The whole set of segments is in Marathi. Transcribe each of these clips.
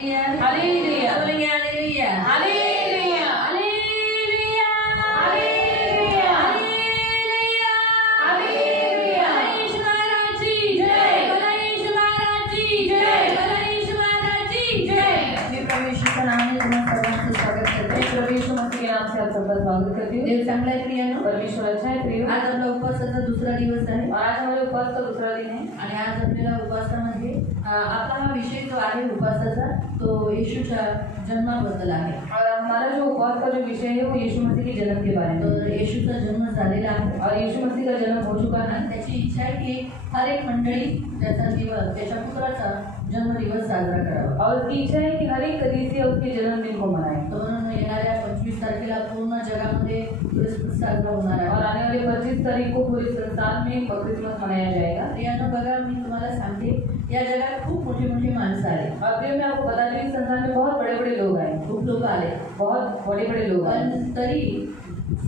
Hallelujah. Hallelujah. Hallelujah. Hallelujah. Hallelujah. Hallelujah. Hallelujah. Ganesh Maharaj की जय. गणेश महाराज की जय. गणेश महाराज की जय. मी प्रभू येशूच्या नावाने तुम्हा सर्वांचं स्वागत करते. मैं प्रभु यीशु मसीह के नाम से आप सबका स्वागत करती हूँ। देव चांगला आहे प्रियानो. परमेश्वर अच्छा है प्रियो। आज आपला उपवासाचा दुसरा दिवस आहे और आज हमारे उपवास का दूसरा दिन है आणि आज आपल्याला उपवासामध्ये आपला हा विषय जो आहे उपवासाचा तो येशूच्या जन्माबद्दल आहे. और हमारा जो उपवास का जो विषय है वो यीशु मसीह के जन्म के बारे में। तर येशूचा जन्म झालेला आहे और यीशु मसीह का जन्म हो चुका है। आणि त्याची इच्छा आहे की हर एक मंडळी त्याचा दिवस त्याच्या पुत्राचा जन्मदिवस साजरा करावा. और उसकी इच्छा है कि हर एक कलीसिया उसके जन्मदिन को मनाए। तर म्हणून येणाऱ्या 25 तारखेला पूर्ण जगामध्ये क्रिसमस साजरा होणार और आहे. आने वाले 25 तारीख को पूरे संसार में क्रिसमस मनाया जाएगा। प्रियानो बघा मी तुम्हाला सांगते या जगात खूप मोठी मोठी माणसं आले. और फिर मैं आपको बता दूं इस संसार में बहुत बड़े बड़े लोग आए, खूप लोक आले बहुत बड़े बड़े लोग आए, पण तरी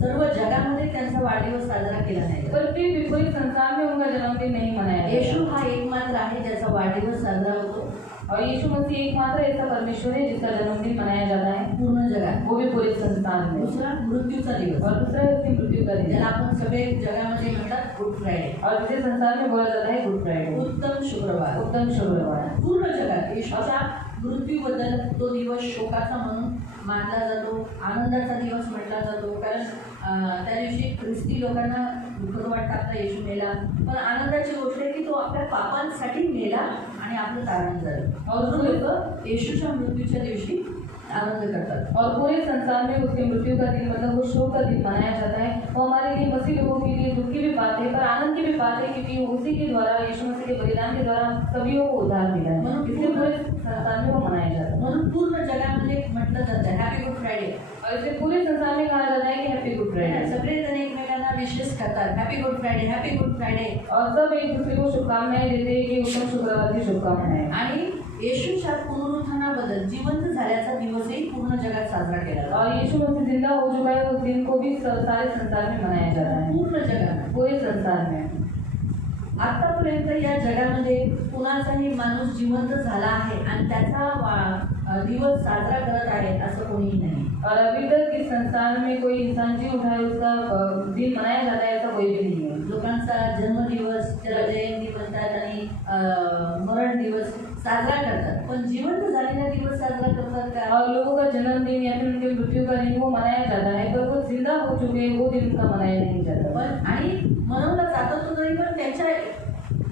सर्व जगामध्ये त्यांचा वाढदिवस साजरा केला नाही. पर फिर भी पूरे संसार में उनका जन्मदिन नहीं मनाया येशू जाएगा। हा एकमात्र आहे ज्याचा वाढदिवस साजरा होतो और यीशु मसीह एकमात्र ऐसा परमेश्वर है जिसका जन्मदिन मनाया जाता है, पूर्ण जगात. वो भी पूरे संसार में। दुसरा मृत्यूचा दिवस और दूसरा है उसकी मृत्यू का दिन, ज्याला आपण सगळे जगामध्ये म्हणतात गुड फ्रायडे. और दूसरे संसार में बोला जाता है गुड फ्राइडे, उत्तम शुक्रवार. उत्तम शुक्रवार। पूर्ण जगात येशूच्या मृत्यूबद्दल तो दिवस शोकाचा म्हणून मानला जातो, आनंदाचा दिवस म्हटला जातो. कारण त्या दिवशी ख्रिस्ती लोकांना दुःख वाटतं आपला येशू मेला, पण आनंदाची गोष्ट आहे की तो आपल्या पापांसाठी मेला आणि आपलं तारण झालं. म्हणून लोक येशूच्या मृत्यूच्या दिवशी आनंद करतात. और पूरे संसार में उसकी मृत्यु का दिन मतलब वो शोक का दिन मनाया जाता है। वो हमारे लिए मसीह लोगों के लिए दुख की भी बात है पर आनंद की भी बात है, क्योंकि उसी के द्वारा यीशु मसीह के बलिदान के द्वारा सभी को उद्धार मिला है, इसलिए पूरे संसार में वो मनाया जाता है। म्हणून पूर्ण जगामध्ये म्हटलं जातं हॅपी गुड फ्रायडे. और इसे पूरे संसार में कहा जाता है कि हैप्पी गुड फ्राइडे। सगळेजण एकमेकांना विशेष करतात happy good Friday happy good Friday. और सब एक दूसरे को शुभकामनाएं देते हैं कि उत्तम शुक्रवार की शुभकामनाएं। आणि येशूच्या पुनरुत्थानाबद्दल जिवंत झाल्याचा दिवसही पूर्ण जगात साजरा केला जातो. और यीशु मसीह जिंदा हो चुका है उस दिन को भी सारे संसार में मनाया जाता है, पूर्ण जगात. पूरे संसार में। आतापर्यंत या जगामध्ये कुणाचाही माणूस जिवंत झाला आहे आणि त्याचा दिवस साजरा करत आहे असं कोणीही नाही. और अभी तक इस संसार में कोई इंसान जी उठा है उसका दिन मनाया जाता है ऐसा कोई भी नहीं है। लोकांचा जन्मदिवस त्याला जयंती म्हणतात आणि मरण दिवस साजरा करतात, पण जिवंत झालेला दिवस साजरा करतात का? और लोगों का जन्मदिन या फिर उनके मृत्यू का दिन वो मनाया जाता है, पर वो जिंदा हो चुके हैं वो दिन उनका मनाया नहीं जाता। पण आणि मनवला जातो तो तरी पण त्यांच्या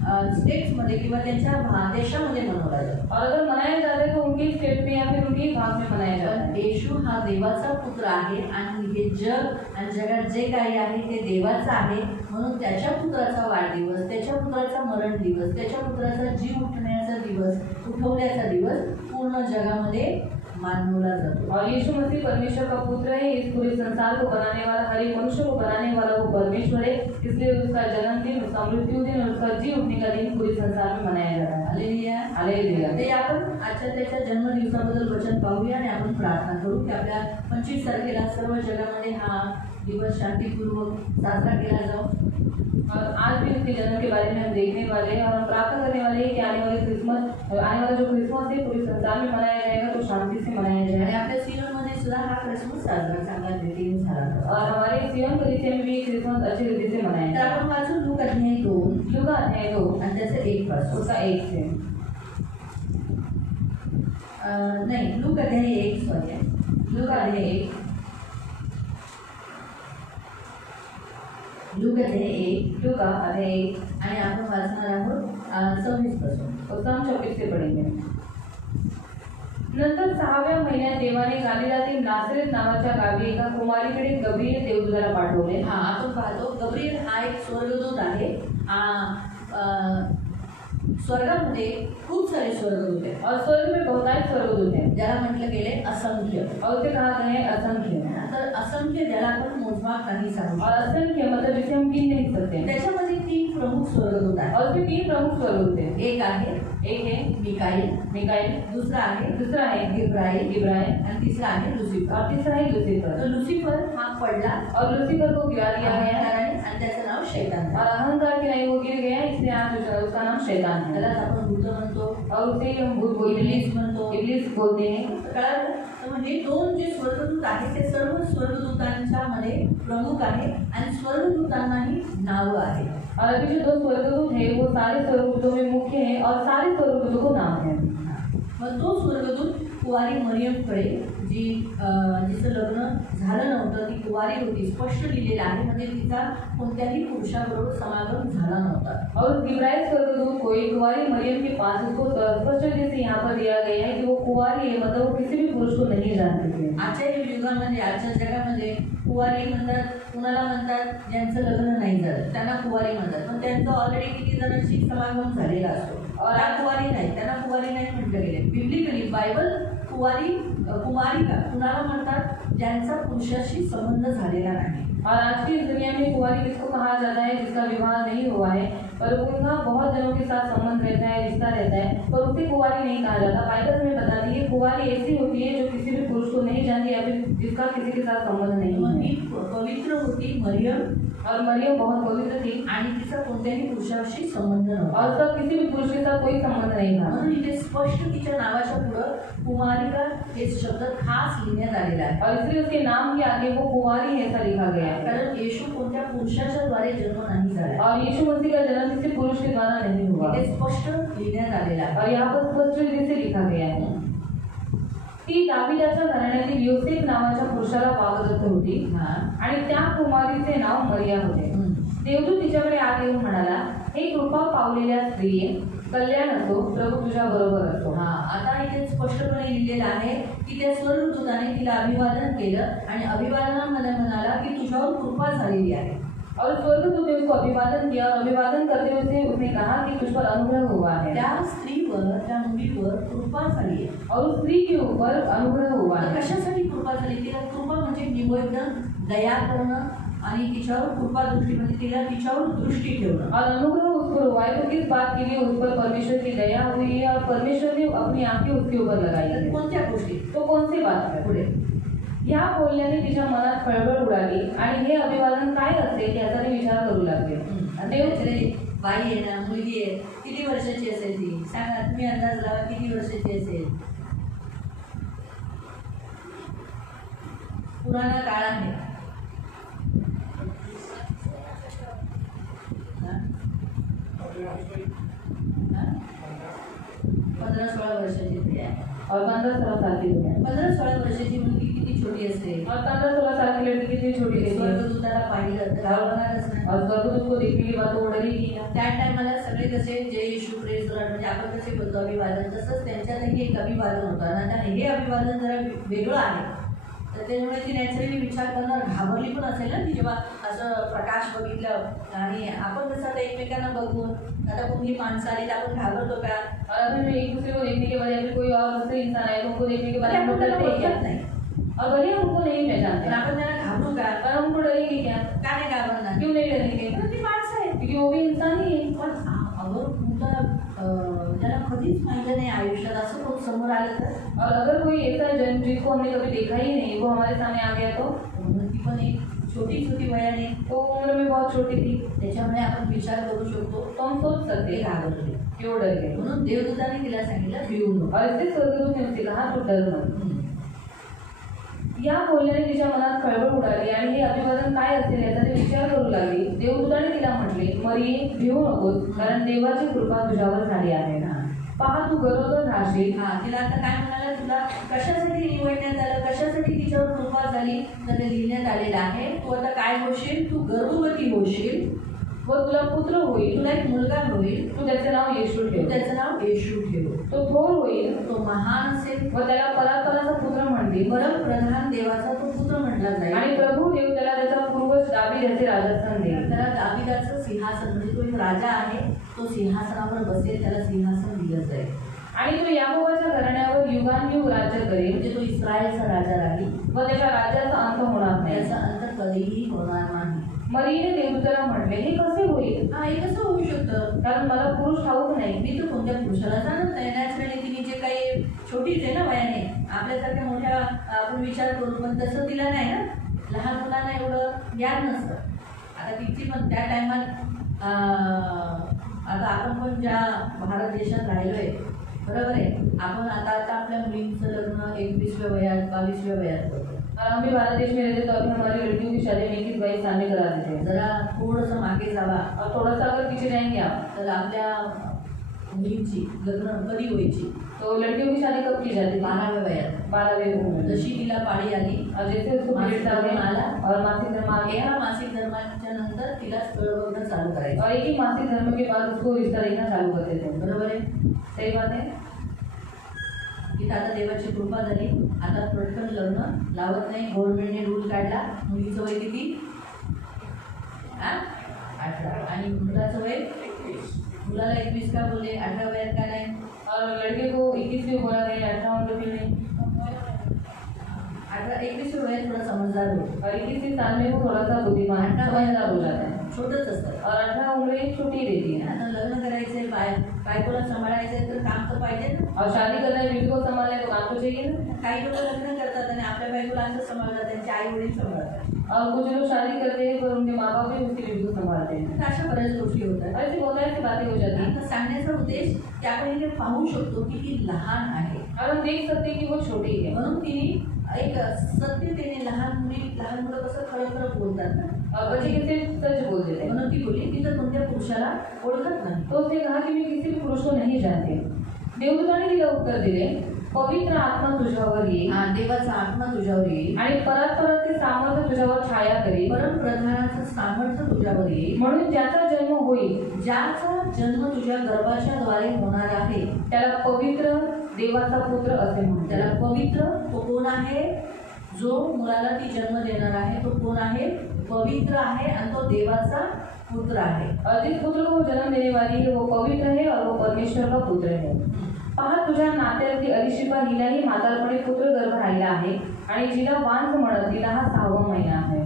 स्टेट्समध्ये किंवा त्यांच्या देशामध्ये मनवला जातो. और अगर मनाया जाता है तो उनकी स्टेट में या फिर उनके भाग में मनाया जाता पण है। येशू हा देवाचा पुत्र आहे आणि हे जग आणि जगात जे काही आहे ते देवाचं आहे. म्हणून त्याच्या पुत्राचा वाढदिवस, त्याच्या पुत्राचा मरण दिवस, त्याच्या पुत्राचा जीव उठण्याचा दिवस, उठवण्याचा दिवस पूर्ण जगामध्ये मानवला जातो. और यीशु मसीह परमेश्वर का पुत्र है, इस पूरे संसार को बनाने वाला, हर एक मनुष्य को बनाने वाला वो परमेश्वर है, इसलिए उसका जन्मदिन, उसका मृत्यु दिन और उसका जी उठने का दिन पूरे संसार में मनाया जाता है। हालेलुया. हालेलुया। ते आपण आजच्या त्याच्या जन्मदिवसाबद्दल वचन पाहूया आणि आपण प्रार्थना करू की आपल्या 25 तारखेला सर्व जगामध्ये हा दिवस शांतिपूर्वक साजरा केला जाऊ. और आज भी उसके जन्म के बारे में हम देखने वाले हैं और हम प्रार्थना करने वाले हैं कि आने वाला जो क्रिसमस है पूरे संसार में मनाया जाएगा तो शांति से मनाया आणि जाएगा। आपल्या सियोनमध्ये सुद्धा हा क्रिसमस साजरा चांगल्या रीतीने झाला. और हमारे सिय्योन कलीसिया में भी क्रिसमस अच्छी रीति से मनाया तर जाएगा। आपण वाचू लूका अध्याय 2 लूका अध्याय 2 आणि त्याचं 1 पासून. उसका 1 से नाही लूका अध्याय 1 सॉरी लूका अध्याय 1 लूका अध्याय 1 लूका अध्याय 1 आणि आपण वाचणार आहोत 26 पासून. उसका हम 26 से पढ़ेंगे। नंतर 6व्या महिन्यात देवाने गालिलातील नासरेत नावाच्या गावी एका कुमारीकडे गब्रिएल देवदूताला पाठवले। हा आपण पाहतो गब्रिएल हा एक स्वर्गदूत आहे. स्वर्गामध्ये खूप सारे स्वर्गदूत आहेत और स्वर्ग में बहुतायत स्वर्गदूत हैं, ज्याला म्हटलं गेले असंख्य. और उसे कहा गया है असंख्य। तर असंख्य ज्याला आपण मोजमाप नाही सांगू और असंख्य मतलब जिसे हम गिन नहीं सकते। त्याच्यामध्ये 3 प्रमुख स्वर्गदूत आहेत. और उसमें 3 प्रमुख स्वर्गदूत हैं। एक आहे एक है मिकाईल, मिकाईल, दूसरा आहे दूसरा है गिब्राईल, इब्राहिम आणि तिसरा आहे लुसिफर. और तीसरा है लूसीफर. तर लुसिफर हा पडला और लूसीफर को गिरा दिया गया अहंकाराने आणि त्याचं नाव शैतान और झालं. अहंकार के नहीं वो गिर गया, इसलिए आज उसका नाम शैतान है. त्यालाच आपण भूत म्हणतो, और उसे हम भूत बोलते इब्लीस हैं, म्हणतो. इब्लीस बोलते हैं. कळालं? तर मग हे दोन जे स्वर्गदूत आहेत ते सर्व स्वर्गदूतांच्या मध्ये प्रमुख आहे आणि स्वर्गदूतांनाही नावं आहेत. और अभी जो 2 स्वर्गदूत है वो सारे स्वर्गदूतों में मुख्य है और सारे स्वर्गदूतों को नाम है. मग तो स्वर्गदूत कुवारी मरियमकडे जिचं लग्न झालं नव्हतं, ती कुवारी होती, स्पष्ट लिहिलेलं आहे, म्हणजे तिचा कोणत्याही पुरुषाबरोबर समागम झाला नव्हता. और इब्राहिम स्वर्गदूत को एक कुंवारी मरियम के पास उसको स्पष्ट रूप से यहाँ पर दिया गया है कि वो कुंवारी है, मतलब वो किसी भी पुरुष को नहीं जानते थे. आजच्या युगामध्ये, आजच्या जगामध्ये कुवारी म्हणतात, कुणाला म्हणतात ज्यांचं लग्न नाही झालं त्यांना कुवारी म्हणतात, पण त्यांचं ऑलरेडी किती जणांशी समागम झालेला असतो. त्या कुवारी नाही, त्यांना कुवारी नाही म्हटलं गेले. बिब्लिकली बायबल कुमारिका कुणाला म्हणतात ज्यांचा पुरुषाशी संबंध झालेला नाही. और आज की इस दुनिया में कुंवारी किसको कहा जाता है जिसका विवाह नहीं हुआ है, पर उनका बहुत जनों के साथ संबंध रहता है, रिश्ता रहता है, पर उसे कुंवारी नहीं कहा जाता. बाइबल हमें बताती है कुंवारी ऐसी होती है जो किसी भी पुरुष को नहीं जानती या फिर जिसका किसी के साथ संबंध नहीं मग है. ही पवित्र होती मरियम और मरियम बहुत पवित्र थी आणि तिचा कोणत्याही पुरुषाशी संबंध नव्हता. और उसका किसी भी पुरुष के साथ कोई संबंध नहीं था. म्हणून इथे स्पष्ट तिच्या नावाच्या पुढं कुमारिका हे शब्द खास लिहिण्यात आलेला आहे. और इसलिए उसके नाम के आगे वो कुंवारी है ऐसा लिखा गया है. कारण येशू कोणत्या पुरुषाच्या द्वारे जन्म नाही झाला, और यीशु मसीह का जन्म किसी पुरुष के द्वारा नहीं हुआ. इथे स्पष्ट लिहिण्यात आलेला आहे. और यहाँ पर स्पष्ट रीति से लिखा गया है. ती दाविदाच्या घराण्यातील योसेफ नावाच्या पुरुषाला वागदत्त होती हा. आणि त्या कुमारीचे नाव मरिया होते. देवदूत तिच्याकडे आत येऊन म्हणाला, हे कृपा पावलेल्या स्त्रिये, कल्याण असो, प्रभू तुझ्या बरोबर असो. हा, आता इथे स्पष्टपणे लिहिलेलं आहे की त्या स्वर्गदूताने तिला अभिवादन केलं आणि अभिवादनामध्ये म्हणाला की तुझ्यावर कृपा झालेली आहे. और स्वर्गदूत ने उसको अभिवादन किया और अभिवादन करते हुए उसने कहा कि तुझ पर अनुग्रह हुआ है. त्या स्त्रीवर, त्या मुलीवर कृपा झाली आहे. और उस स्त्री के ऊपर अनुग्रह हुआ आता है. कशासाठी कृपा झाली? तिला कृपा म्हणजे निवेदन, दया करणं आणि तिच्यावर कृपा दृष्टी म्हणजे तिला तिच्यावर दृष्टी ठेवणं. और अनुग्रह उस पर हुआ है तो किस बात के लिए उस पर परमेश्वर की दया हुई है और परमेश्वर ने अपनी आंखें उसके ऊपर लगाई है. कोणत्या गोष्टी? तो कौन सी बात है? पुढे या बोलण्याने तिच्या मनात खळबळ उडाली आणि हे अभिवादन काय असेल याचा ते विचार करू लागले. देव बाई आहे ना, मुलगी आहे, किती वर्षाची असेल ती? सांगा, तुम्ही अंदाज लावा किती वर्षाची असेल. पुराणा काळ आहे. 15-16 वर्षाची ती आहे. और 15-16 साल की है. 15-16 वर्षाची मुलगी किती छोटी असते. और 15-16 साल की लड़की कितनी छोटी रहती है. स्वर्गदूताला पाहिलं तर घाबरणारच नाही. और स्वर्गदूत को देखने के बाद वो डरी की. त्या टायमाला सगळे कसे जय येशू प्रेज लॉर्ड म्हणजे आपण कसे बोलतो अभिवादन, तसंच त्यांच्यातही एक अभिवादन होतं ना. आता हे अभिवादन जरा वेगळं आहे, तर त्यामुळे ती नॅचरली विचार करणार, घाबरली पण असेल ना ती जेव्हा असं प्रकाश बघितलं. आणि आपण कसं आता एकमेकांना बघून आता कुठली माणसं आली तर आपण घाबरतो का? और अभी एक दूसरे को देखने के बाद या फिर कोई और दूसरे इंसान आए तो उनको देखने के बाद हम लोग डरते हैं क्या? नाही. और भले हम उनको नहीं पहचानते पण आपण त्यांना घाबरू का? पर हम उनको डरेंगे क्या? का नाही घाबरणार? क्यों नहीं डरेंगे? कारण ती माणसं आहे. क्योंकि वो भी इंसान ही है. पण अगर तुमचा ज्याला कधीच माहिती नाही आयुष्यात असं कोण समोर आलं तर, और अगर कोई ऐसा जन जिसको हमने कभी देखा ही नहीं वो हमारे सामने आ गया तो ती पण एक छोटी वयाने, तो उम्र में बहुत छोटी थी, त्याच्यामुळे आपण विचार करू शकतो तो हम सोच सकते ते हैं घाबरले. क्यों डर गए. म्हणून देवदूताने तिला सांगितलं भिवू नको. और इससे स्वर्गदूत ने उससे कहा तू डर मत. या बोलण्याने तिच्या मनात खळबळ उडाली आणि हे अभिवादन काय असेल याचा ते विचार करू लागली. देवदूताने तिला म्हटले, मरिये, भिवू नकोस, कारण देवाची कृपा तुझ्यावर झाली आहे ना. पहा तू गरोदर राहशील. हा, तिला आता काय म्हणाला, तुला कशासाठी निवडण्यात आलं, कशासाठी तिच्यावर कृपा झाली, तर ते लिहिण्यात आलेलं आहे. तू आता काय होशील, तू गर्भवती होशील व तुला पुत्र होईल. तुला एक मुलगा होईल, तू त्याचे नाव येशू तू ठेव. त्याचं नाव येशू ठेव. तो थोर होईल तो महान असेल व त्याला परात्पराचा पुत्र म्हणतील. परमप्रधान देवाचा तो पुत्र म्हटला जाईल. आणि प्रभू देव त्याला त्याचा पूर्वज दावीद याचे राजस्थान देईल. त्याला दाविदाचं सिंहासन म्हणजे तो एक राजा आहे, तो सिंहासनावर बसेल, त्याला सिंहासन दिलं जाईल. आणि तो याकोबाच्या घराण्यावर युगानुयुग राज्य करेल. म्हणजे तो इस्रायलचा राजा राहील व त्याच्या राज्याचा अंत होणार नाही. त्याचा अंत कधीही होणार नाही. मरीने देवदूताला म्हटले, हे कसे होईल? हा, हे कसं होऊ शकतं? कारण मला पुरुष ठाऊक नाही. मी तर कोणत्या पुरुषाला जाणत नाही. त्याच वेळी तिने जे काही छोटीच आहे ना वयाने, आपल्यासारख्या मोठ्या आपण विचार करू, पण तसं तिला नाही ना, लहान मुलांना एवढं ज्ञान नसतं. आता तिची पण त्या टायमात आता आपण पण ज्या भारत देशात राहिलोय, बरोबर आहे, आपण आता आपल्या मुलींचं लग्न 21व्या वयात 22व्या वयात करतो. हम भी भारत देश में रहते तो अभी हमारी लड़कियों की शादी 21-22 साल में करा देते हैं. जरा थोडंसं मागे जावा और थोड़ा सा अगर पीछे जाएंगे आप, तर आपल्या मुलींची लग्न कधी व्हायची? तो लड़कियों की शादी कब की जाती थी? 12व्या वयात. 12वें उम्र. जशी तिला पाळी आली, और जैसे उसको पीरियड्स आ गए आला और मासिक धर्म आ गया, या मासिक धर्माच्या नंतर तिला स्थळ बघणं चालू करायचं. और एक ही मासिक धर्म के बाद उसको रिश्ता देखना चालू कर देते हैं. बरोबर आहे. सही बात है. तिथं आता देवाची कृपा झाली, आता पटकन लग्न लावत नाही. गव्हर्नमेंटने रूल काढला, मुलीचं वय किती? 18 आणि मुलाचं वय 21. मुलाला 21 का बोलले, 18 वयात का नाही? और लड़के को 21 भी बोला गया, 18 उम्र क्यों नहीं? 21 वयात थोडा समजदार हो. और 21 साल में वो थोड़ा सा बुद्धिमान समझदार हो जाता है. छोटंच असतं. और 18 उम्र एक छोटी रहती है. आता लग्न करायचंय, बायकोला सांभाळायचंय, तर काम तर पाहिजे ना. और शादी करना है, बीवी को संभालना है तो काम तो चाहिए ना. काही लोक लग्न करतात आणि आपल्या बायकोला असं सांभाळतात, त्यांचे आई वडील सांभाळतात. और कुछ लोग शादी करते हैं पर उनके माँ बाप भी उसकी बीवी को संभालते हैं. तर अशा बऱ्याच गोष्टी होतात. ऐसी बहुत सारी बातें हो जाती हैं. आता सांगण्याचा उद्देश की आपण इथे पाहू शकतो की ती लहान आहे, और हम देख सकते हैं कि वो छोटी है. म्हणून तिने एक सत्यतेने लहान मुलं कसं खरं खरं बोलतात ना, और बच्चे कैसे सच बोल देते हैं. म्हणून ती बोलली ती तर कोणत्या पुरुषाला ओळखत नाही. तो उसने कहा कि मैं किसी भी पुरुष को नहीं जानती. देवदूताने तिला उत्तर दिले, पवित्र आत्मा तुझ्यावर येईल हा, देवाचा आत्मा तुझ्यावर येईल आणि परात्पराचे सामर्थ्य तुझ्यावर छाया करेल. परमप्रधानाचं सामर्थ्य तुझ्यावर येईल. म्हणून ज्याचा जन्म होईल ज्याचा जन्म तुझ्या गर्भाच्या द्वारे होणार आहे त्याला पवित्र देवाचा पुत्र असे म्हणतात. त्याला पवित्र, तो कोण आहे? जो मुलाला ती जन्म देणार आहे तो कोण आहे? पवित्र आहे आणि तो देवाचा पुत्र आहे. और जिस पुत्र को वो जन्म देने वाली है वो पवित्र है और वो परमेश्वर का पुत्र है. पहा, तुझ्या नात्यातली अलिशिबा हिलाही म्हातारपणी पुत्र गर्भ राहिला आहे आणि जिला वांझ म्हणत तिला हा 6वा महिना आहे.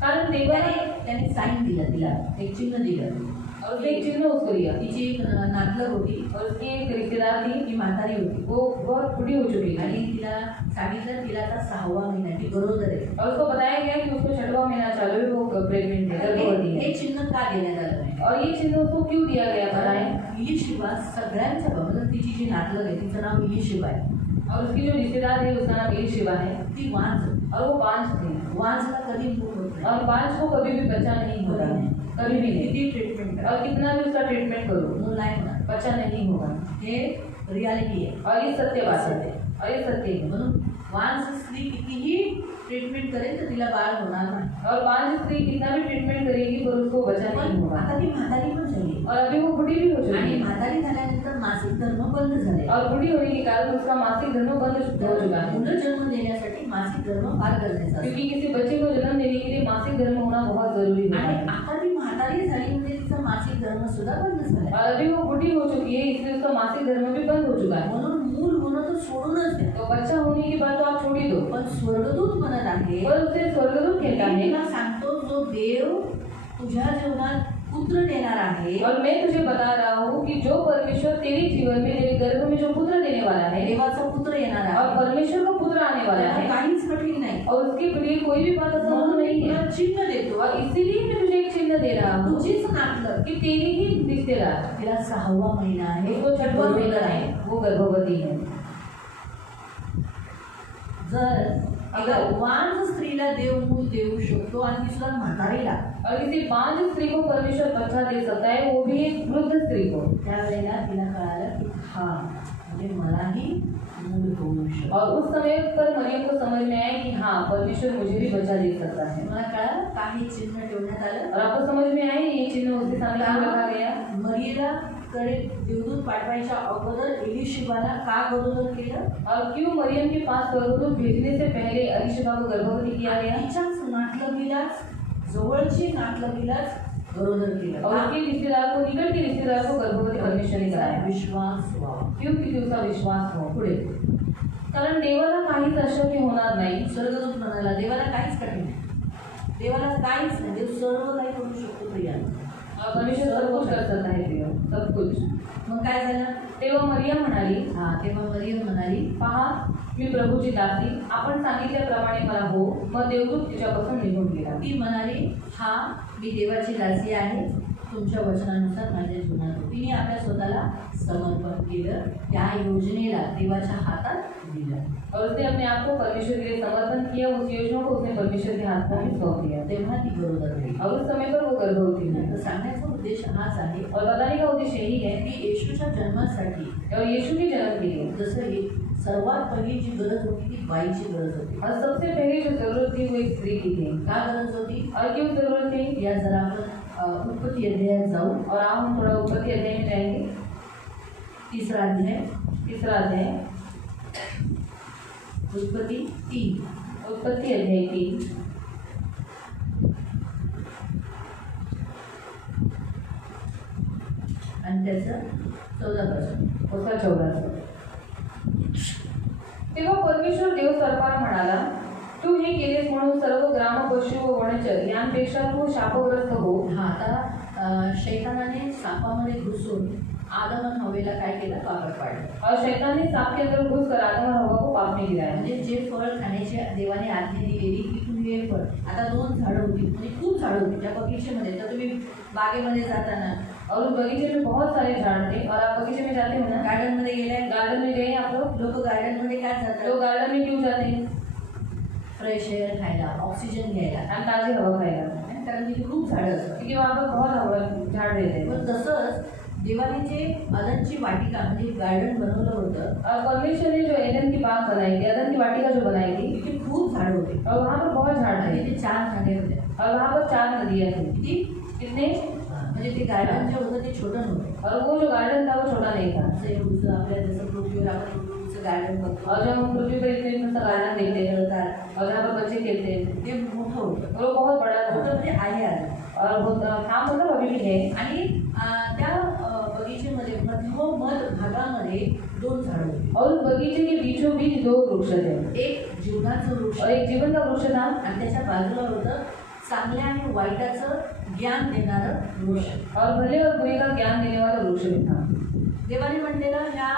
कारण देवाने त्याने साईन दिलं, तिला एक चिन्ह दिलं. और उसने एक चिन्ह उसको दिया. तिची एक नातलग होती और उसकी एक रिश्तेदार थी, ती म्हातारी होती वो बहुत बुढ़ी हो चुकी थी. आणि तिला सांगितलं तिला आता 6वा महिना, ती गरोदर आहे. और उसको बताया गया कि उसको 6वां महीना चालू है, वो प्रेग्नेंट है, गर्भवती हे है. चिन्ह का देण्यात आलं नाही? और ये चिन्ह उसको क्यों दिया गया पता है? इलिशिबा सगळ्यांच्या मतलब तिची जी नातलग आहे तिचं नाव इलिशिबा आहे. और उसकी जो रिश्तेदार है उसका नाम एलिशिबा है. ती वांझ, और वो बांझ थी. वांझला कधी मूल होत नाही. और बांझ को कभी भी बच्चा नहीं होता है, कभी भी नहीं. किती ट्रीटमेंट और कितना भी उसका ट्रीटमेंट करो मूल नाही होणार. बच्चा नहीं होगा. हे रियालिटी आहे. और ये सत्य बात है. और ये सत्य है. म्हणून वांझ स्त्री कितीही ट्रीटमेंट करेल तर तिला बाळ होणार नाही. और बांझ स्त्री कितना भी ट्रीटमेंट करेगी पर उसको बच्चा नहीं पण होगा. आता ती म्हातारी पण झाली और अभी वो बुढ़ी भी हो चुकी आणि है. म्हातारी झाल्यानंतर मासिक धर्म बंद झाले. और बुढ़ी होने के कारण उसका मासिक धर्म बंद हो चुका है. मुलं जन्म देण्यासाठी मासिक धर्म फार गरजेचा असतो. क्योंकि किसी बच्चे को जन्म देने के लिए मासिक धर्म होना बहुत जरूरी होता आणि है. आता ती म्हातारी झाली म्हणजे तिचा मासिक धर्म सुद्धा बंद झाला. और अभी वो बुढ़ी हो चुकी है इसलिए उसका मासिक धर्म भी बंद हो चुका है. म्हणून मूल होणं तर सोडूनच द्या. तो बच्चा होने की बात तो आप छोड़ ही दो. पण स्वर्गदूत म्हणत आहे, पर उससे स्वर्गदूत कहता मी है, तुला सांगतो जो देव तुझ्या जीवनात पुत्र देणार आहे, और मैं तुझे बता रहा हूँ कि जो परमेश्वर तेरे जीवन में तेरे गर्भ में जो पुत्र देने वाला है देवाचा पुत्र येणार और आहे, परमेश्वर का पुत्र आने वाला त्याला है काहीच कठीण नाही. और उसके लिए कोई भी बात असंभव नहीं है. तुला चिन्ह देतो और इसीलिए मैं तुझे एक चिन्ह दे रहा हूँ तुझीच नातलग कि तेरी ही रिश्तेदार तिला 6वा महिना आहे, उसको 6वां महीना है, वो गर्भवती है. जर अगर वांझ स्त्रीला देव मूल देऊ शकतो आणि ती सुद्धा म्हातारीला, और किसी बांझ स्त्री को परमेश्वर बच्चा दे सकता है, वो भी एक वृद्ध स्त्री को. त्यावेळेला तिला कळालं की हा म्हणजे मलाही मूल होऊ शकतो. और उस समय पर मरियम को समझ में आया कि हाँ परमेश्वर मुझे भी बच्चा दे सकता है. मला कळालं काही चिन्ह ठेवण्यात आलं. और आपको समझ में आए ये चिन्ह उसके सामने क्यों रखा गया. मरियला कडे देवदूत पाठवायच्या अगोदर एलिशिबाला का गरोदर केलं? और क्यों मरियम के पास स्वर्गदूत भेजने से पहले अलीशिबा को गर्भवती किया गया. तिच्याच नातलगीलाच, जवळची नातलगीलाच गरोदर केलं. और उसके रिश्तेदार को, निकट के रिश्तेदार को गर्भवती परमेश्वर ने कराया. विश्वास व्हावा. क्यों? क्योंकि उसका विश्वास हो. पुढे कारण देवाला काहीच अशक्य होणार नाही. स्वर्गदूत म्हणाला देवाला काहीच कठीण नाही. देवाला काहीच नाही, देव सर्व काही करू शकतो प्रियांका. परमेश्वर सब कुछ कर सकता है देव, सब कुछ. मग काय झालं? तेव्हा मरियम म्हणाली, तेव्हा मरियम म्हणाली, पहा मी प्रभूची दासी, आपण सांगितल्याप्रमाणे मला हो. मग देवदूत तिच्यापासून निघून गेला. ती म्हणाली, मी देवाची दासी आहे, तुमच्या वचनानुसार माझ्या जीवनात हो. तिने आपल्या स्वतःला समर्पण केलं, त्या योजनेला देवाच्या हातात दिलं. और उसने अपने आप को परमेश्वर के लिए समर्पण किया, उस योजना को उसने परमेश्वर के हाथ में सौंप दिया. तेव्हा ती गरोदर झाली. और उस समय पर वो गर्भवती हुई. तर सांगण्याचा उद्देश हाच आहे और बताने का उद्देश्य यही है की येशूच्या जन्मासाठी और यीशु के जन्म के लिए जसं सर्वात पहिली जी गरज होती ती बाईची गरज होती. और सबसे पहले जो जरूरत थी वो एक स्त्री की थी. का गरज होती और क्यों जरूरत थी? या जरा आपण उत्पत्ती अध्यायात जाऊ. और आप हम थोड़ा उत्पत्ति अध्याय में जाएंगे. तीसरा अध्याय उत्पत्ती 3. उत्पत्ति अध्याय 3 आणि त्याचं 14 उसका 14. तेव्हा परमेश्वर देव सर्पाला म्हणाला, तू हे केलेस म्हणून सर्व ग्राम पशु व वनचर यांपेक्षा तू शापग्रस्त हो. आता शैतानाने सापामध्ये घुसून आदम आणि हवेला काय केलं? पापड पाडलं. और शैतान ने सांप के अंदर घुस कर आदम और हवा को पाप में गिराया. म्हणजे जे फळ खाण्याची देवाने आज्ञा दिलेली की तुम्ही हे फळ, आता 2 झाडं होती, म्हणजे खूप झाडं होती त्या बगीचेमध्ये. तर तुम्ही बागेमध्ये जाताना और उस बगीचे में बहुत सारे झाड़ थे. और आप बगीचे में जाते हो ना, गार्डन मध्ये गेले, गार्डन में गए आप लोक गार्डन मध्ये काय जातात? लोग गार्डन में क्यों जाते हैं? फ्रेश एअर खायला, ऑक्सिजन घ्यायला, आणि ताजी हवा खायला. कारण तिथे खूप झाडं असतात. क्योंकि वहाँ पर बहुत हवा झाड़ रहते हैं. पण तसंच देवाने जे अदनची वाटिका म्हणजे गार्डन बनवलं होतं, और परमेश्वर ने जो एदन की बाग बनाई थी, एदन की वाटिका जो बनाई थी, तिथे खूप झाडं होते. और वहाँ पर बहुत झाड़ थे. तिथे 4 नद्या होत्या. और वहाँ पर 4 नदियाँ थी. किती? कितने? म्हणजे ते गार्डन जे होतं ते छोटं नव्हतं. और वो जो गार्डन था वो छोटा नहीं था. असं एवढं आपल्या जसं पृथ्वीवर आपण एवढं गार्डन बघतो, और जब हम पृथ्वी पर इतने सा गार्डन देखते हैं खेळतात, और जहाँ पर बच्चे खेलते हैं, ते मोठं होतं. और वो बहुत बड़ा मोठं था. म्हणजे आहे आज. और वो था मतलब अभी भी है. आणि त्या बगीचेमध्ये मधोमध भागामध्ये 2 झाडं होती. और उस बगीचे के बीचों बीच 2 वृक्ष थे. एक जीवनाचं वृक्ष और एक जीवन का वृक्ष था, आणि त्याच्या बाजूला होतं चांगल्या आणि वाईटाचं ज्ञान देणारं वृक्ष. और भले और बुरे का ज्ञान देने वाला वृक्ष भी था. देवाने म्हटलेलं ह्या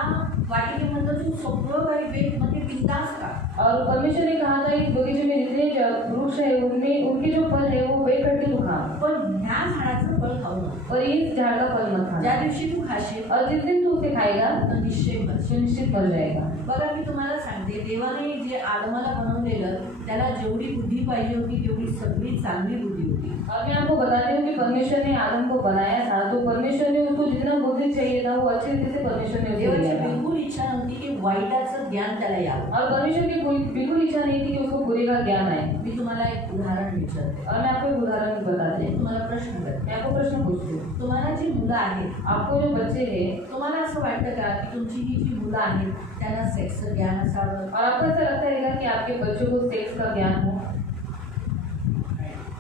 वाटिकेमधलं तू सगळं काही वेग मध्ये पिंतास का? और परमेश्वर ने कहा था इस बगीचे में जितने वृक्ष है उनमें उनके जो फल है वो पेड़ करके तू खा, पण ह्या झाडाचं फळ खाऊ नको. और इस झाड़ का फल मत ज्या खाना. दिवशी तू खाशील और जिस दिन तू उसे खाएगा तर निश्चय मरशील. तो निश्चित मर जाएगा. बघा मी तुम्हाला सांगते, देवाने जे आदमाला बनवलेलं त्याला जेवढी बुद्धी पाहिजे होती तेवढी सगळी चांगली बुद्धी होती. अब मैं आपको बताती हूँ कि परमेश्वर ने आदम को बनाया था, तो परमेश्वर ने उसको जितना बुद्धि चाहिए था वो अच्छे से परमेश्वर ने उसे देवाची दिया था. बिलकुल इच्छा नव्हती की वाईटाचं ज्ञान त्याला यावं. और परमेश्वर की बिल्कुल इच्छा नहीं थी कि उसको बुरे का ज्ञान आए. मी तुम्हाला एक उदाहरण विचारते, और मैं आपको एक उदाहरण बताते हैं. तुम्हाला प्रश्न करते. मैं आपको प्रश्न पूछती हूँ, तुम्हाला जी मुलं आहेत, आपको जो बच्चे हैं, तुम्हाला असं वाटतं का की तुमची ही जी मुलं आहेत त्यांना सेक्सचं ज्ञान असावं? और आपको ऐसा लगता है कि आपके बच्चों को सेक्स का ज्ञान हो?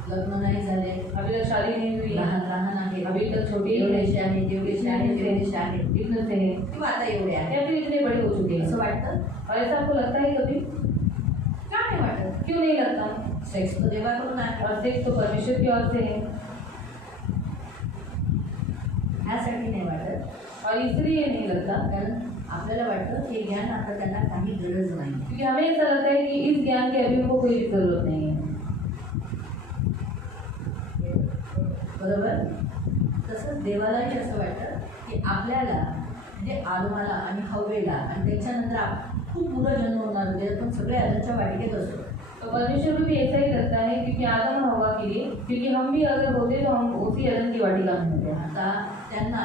लग्न नाही झाले, अभी तक शादी नहीं हुई, लहान लहान आहे, अभी तक छोटी एवढेशे आहेत, तेवढेशे आहेत, तेवढेशे आहेत, इतने से हैं, किंवा आता एवढे आहेत, या फिर इतने बड़े हो चुके हैं. असं वाटतं? और ऐसा आपको लगता है कभी? का नाही वाटत? क्यों नहीं लगता? सेक्स तो देवाकडून आहे, और सेक्स तो परमेश्वर की ओर से है. ह्यासाठी नाही वाटत और इसलिए नहीं लगता कारण आपल्याला वाटतं हे ज्ञान आता त्यांना काही गरज नाही. क्योंकि हमें ऐसा लगता है कि इस ज्ञान की अभी उनको कोई भी जरूरत नहीं है. बरोबर? तसंच देवालाही असं वाटतं की आपल्याला म्हणजे आदमाला आणि हवेला आणि त्याच्यानंतर खूप मुलं जन्म होणार होते, पण सगळे आदमच्या वाटिकेत असतो. तो परमेश्वर भी ऐसा ही करता है, क्योंकि आदम और हवा के लिए, क्योंकि हम भी अगर होते तो हम उसी अदम की वाटिका में होते. आता त्यांना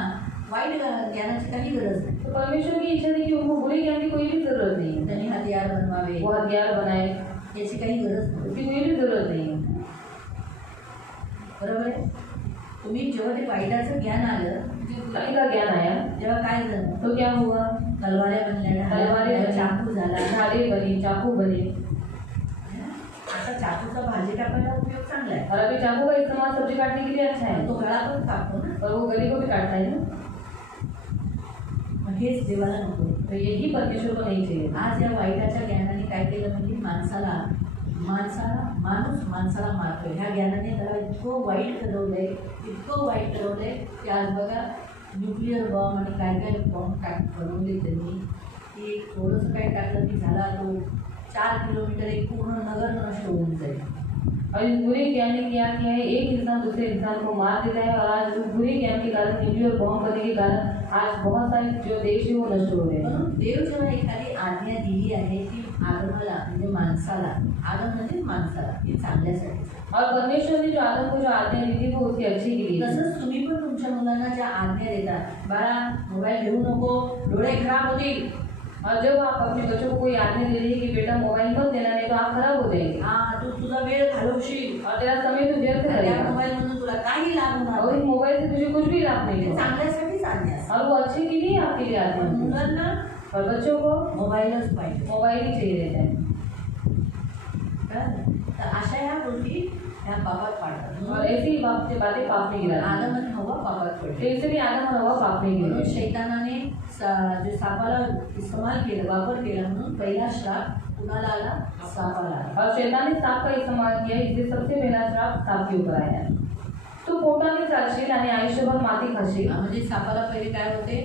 वाईट ज्ञानाची काही गरज नाही. तो परमेश्वर की इच्छा थी कि उनको बुरे ज्ञान की कोई भी जरूरत नहीं है. त्यांनी हथियार बनवावे वो हथियार बनाए, याची काही गरज नाही. उसकी कोई भी जरूरत नहीं है. बरोबर आहे? तुम्ही जेव्हा ते वाईटाचं ज्ञान आलं, बुराई का ज्ञान आया तेव्हा काय झालं? तो क्या हुआ? तलवाऱ्या बनल्या, तलवारें बनी, चाकू झाला. ढाले बनी, चाकू बने. आता चाकूचा भाजी कापायला उपयोग चांगला आहे, और अभी चाकू का इस्तेमाल सब्जी काटने के लिए अच्छा है, तो गळा पण कापतो ना. और वो गले को भी काटता है ना. मग हेच देवाला नको. तो यही परमेश्वर को नहीं चाहिए. आज या वाईटाच्या ज्ञानाने काय केलं म्हणजे माणसाला माणूस माणसाला मारतोय ह्या ज्ञानाने त्याला इतकं वाईट ठरवलंय, इतकं वाईट ठरवलंय की आज बघा न्यूक्लिअर बॉम्ब आणि काय बॉम्ब बनवले त्यांनी की थोडंसं काय टाकलं की झाला तो 4 किलोमीटर एक पूर्ण नगर नष्ट होऊन जाईल. और इस बुरे ज्ञान ने क्या किया है, एक इंसान दूसरे इंसान को मार देता है और आज उस बुरे ज्ञान के कारण न्यूक्लियर बॉम्ब करने के कारण आज बहुत सारे जो देश है वो नष्ट हो रहे हैं. म्हणून देव जेव्हा एखादी आज्ञा दिली आहे ती आदमाला म्हणजे माणसाला, आदम म्हणजे माणसाला, ती चांगल्यासाठी. और परमेश्वर ने जो आदम को जो आज्ञा दी थी वो उसकी अच्छी के लिए. तसंच तुम्ही पण तुमच्या मुलांना ज्या आज्ञा देता, बाळा मोबाईल घेऊ नको, डोळे खराब होतील. और जब आप अपने बच्चों को कोई आज्ञा दे रही है कि बेटा मोबाइल मत देना नहीं तो आप खराब हो जाएंगे तू तुझा वेळ घालवशील और तेरा समय तो व्यर्थ त्या करेगा मोबाईल मधून तुला काही लाभ होणार और इस नाही. मोबाइल से तुझे कुछ भी लाभ नहीं ते होगा चांगल्यासाठीच आज्ञा असते. और वो अच्छे के लिए आपके लिए आते पण हैं. मुलांना और बच्चों को मोबाईलच पाहिजे. मोबाइल ही चाहिए रहता है. कळलं? तर अशा ह्या गोष्टी ह्या पापात पाडतात. और ऐसी बातें पाप में गिराती आदम हैं. आणि हवा पापात तो पडले. इसलिए आदम और हवा पाप में म्हणून गिरे. शैतानाने जे सापाला इस्तेमाल केलं, वापर केला म्हणून पहिला श्राप कुणाला आला? सापाला आला. और शैतान ने सांप का इस्तेमाल किया इसलिए सबसे पहला श्राप सांप के ऊपर आया. तो पोटाने चालशील आणि आयुष्यभर माती खाशील. म्हणजे सापाला पहिले काय होते?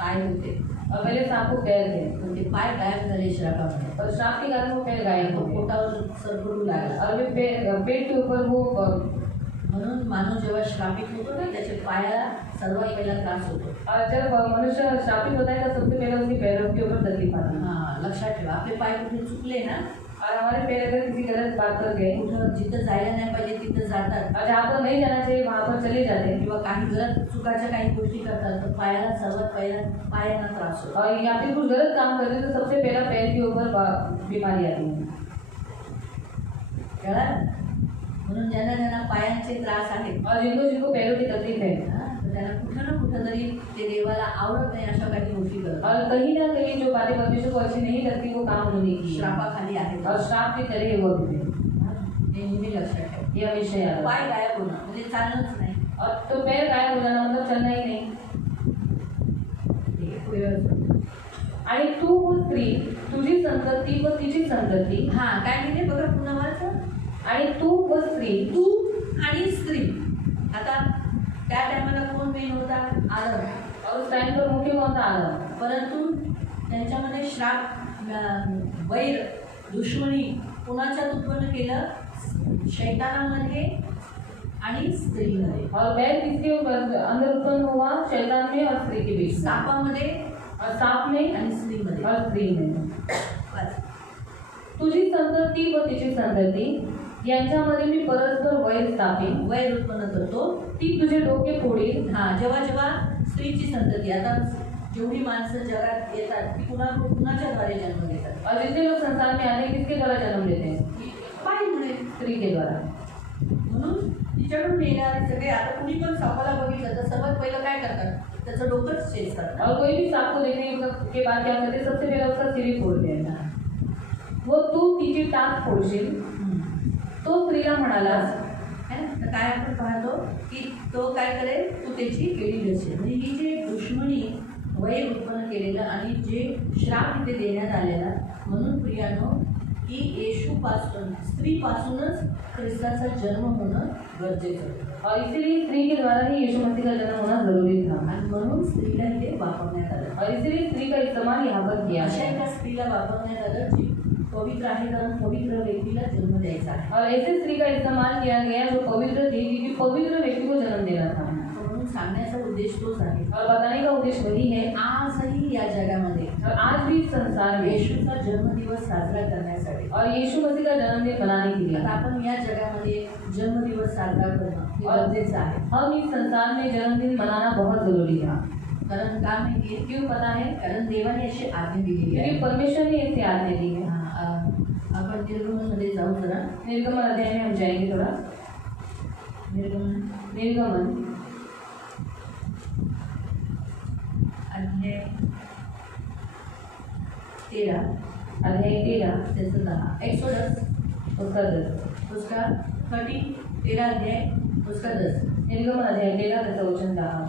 पाय होते. और पहले सांप को पैर थे पण ते पाय गायब झाले श्रापामध्ये. और श्राप के कारण वो पैर गायब हो गए पोटावर सरपटू लागला. और वे पेट के ऊपर वो म्हणून मानव जेव्हा श्रापित होतो ना त्याच्या पायाला सर्वात पहिला त्रास होतो. और जब मनुष्य श्रापित होता है तो सबसे पहले उसके पैरों के ऊपर तकलीफ आती है. लक्षात ठेवा, आपले पाय कुठे चुकले ना, और हमारे पैर अगर किसी गलत बात कर गए कुठं जिथं जायला नाही पाहिजे तिथं जातात और जहाँ पर नहीं जाना चाहिए वहाँ पर चले जाते हैं किंवा काही गलत चुकाच्या काही गोष्टी करतात तर पायाला सर्वात पहिला पायांना त्रास होतो. और या फिर कुछ गलत काम करते हैं तो सबसे पहला पैर के ऊपर बीमारी आती है. कळलं? म्हणून ज्यांना पायांचे त्रास आहेत और जिनको पैरों की तकलीफ है तर त्यांना कुठं ना कुठं तरी ते देवाला आवडत नाही अशा काही गोष्टी करतात. और कहीं ना कहीं जो बातें परमेश्वर को अच्छी नहीं लगती वो काम उन्होंने की है. श्रापाखाली आहेत. और श्राप के तले वो भी थे. हे नेहमी लक्षात ठेवा. ये हमेशा याद रखो. पाय गायब होणं म्हणजे चालणंच नाही. और तो पैर गायब हो जाना मतलब चलना ही नहीं. ठीक आहे, पुढे वाचा. आणि तू व स्त्री तुझी संतती व तिची संतती. काय लिहिले बघा पुन्हा वाचा. आणि तू व स्त्री तू आणि स्त्री. आता त्या टायमाला कोण मेन होता? आदम. और उस टाइम पर मुख्य कौन था? आदम. परंतु त्यांच्यामध्ये श्राप, वैर, दुश्मनी कुणाच्यात उत्पन्न केलं? शैतानामध्ये आणि स्त्रीमध्ये. और बैर किसके अंदर उत्पन्न हुआ? शैतान में और स्त्री के बीच. सापामध्ये और सांप में आणि स्त्रीमध्ये. और स्त्री में. बस. तुझी संतती व तिची संतती यांच्यामध्ये मी परस्पर वैर स्थापिन. वैर उत्पन्न करतो. ती तुझे डोके फोडील. जेव्हा स्त्रीची संतती, आता जेवढी माणसं जगात येतात ती कुणाच्या द्वारे जन्म घेतात? और जितने लोग संसार में आते हैं किसके द्वारा जन्म लेते हैं? बाईमुळे. स्त्री के द्वारा. म्हणून तिच्याकडून येणारे सगळे, आता कुणी पण सापाला बघितलं तर सर्वात पहिलं काय करतात? त्याचं डोकंच चेंज करतात. और कोई भी सांप को देखने के बाद क्या करते? सबसे पहले उसका सिर ही फोड़ते हैं. वो तू तिची टाक फोडशील. तो स्त्रीला म्हणालास. तर काय आपण पाहतो की तो काय करेल? तू त्याची केळी असेल. म्हणजे ही जे दुश्मनी वैर उत्पन्न केलेलं आणि जे श्राप इथे देण्यात आलेला, म्हणून प्रियानो की येशूपासून, स्त्रीपासूनच ख्रिस्ताचा जन्म होणं गरजेचं होतं. और इसीलिए स्त्री के द्वारा ही यीशु मसीह का जन्म होना जरूरी था. आणि म्हणून स्त्रीला इथे वापरण्यात आलं. और इसीलिए स्त्री का इस्तेमाल यहाँ पर किया. अशा एका स्त्रीला वापरण्यात आलं जी पवित्र आहे, कारण पवित्र व्यक्तीला जन्म द्यायचा आहे. और ऐसे स्त्री का इस्तेमाल किया गया जो पवित्र थी क्योंकि पवित्र व्यक्ति को जन्म देना था. म्हणून सांगण्याचा उद्देश तोच आहे. और बताने का उद्देश्य वही है. आजही या जगामध्ये और आज भी संसार में येशूचा जन्मदिवस साजरा करण्यासाठी, और यीशु मसीह का जन्मदिन मनाने के लिए आता आपण या जगामध्ये जन्मदिवस साजरा करणं हे गरजेचं आहे. हम इस संसार में जन्मदिन मनाना बहुत जरूरी था. कारण का माहिती आहे? क्यों पता है? कारण देवाने अशी आज्ञा दिलेली आहे. क्योंकि परमेश्वर ने ऐसी आज्ञा दी है. आपण निर्गमनमध्ये जाऊ जरा. निर्गमन अध्याय में हम जाएंगे थोड़ा. निर्गमन अध्याय 13 त्याचं 10. एक्सोडस उसका 10. उसका 13 अध्याय उसका 10. निर्गमन अध्याय 13 त्याचं वचन 10.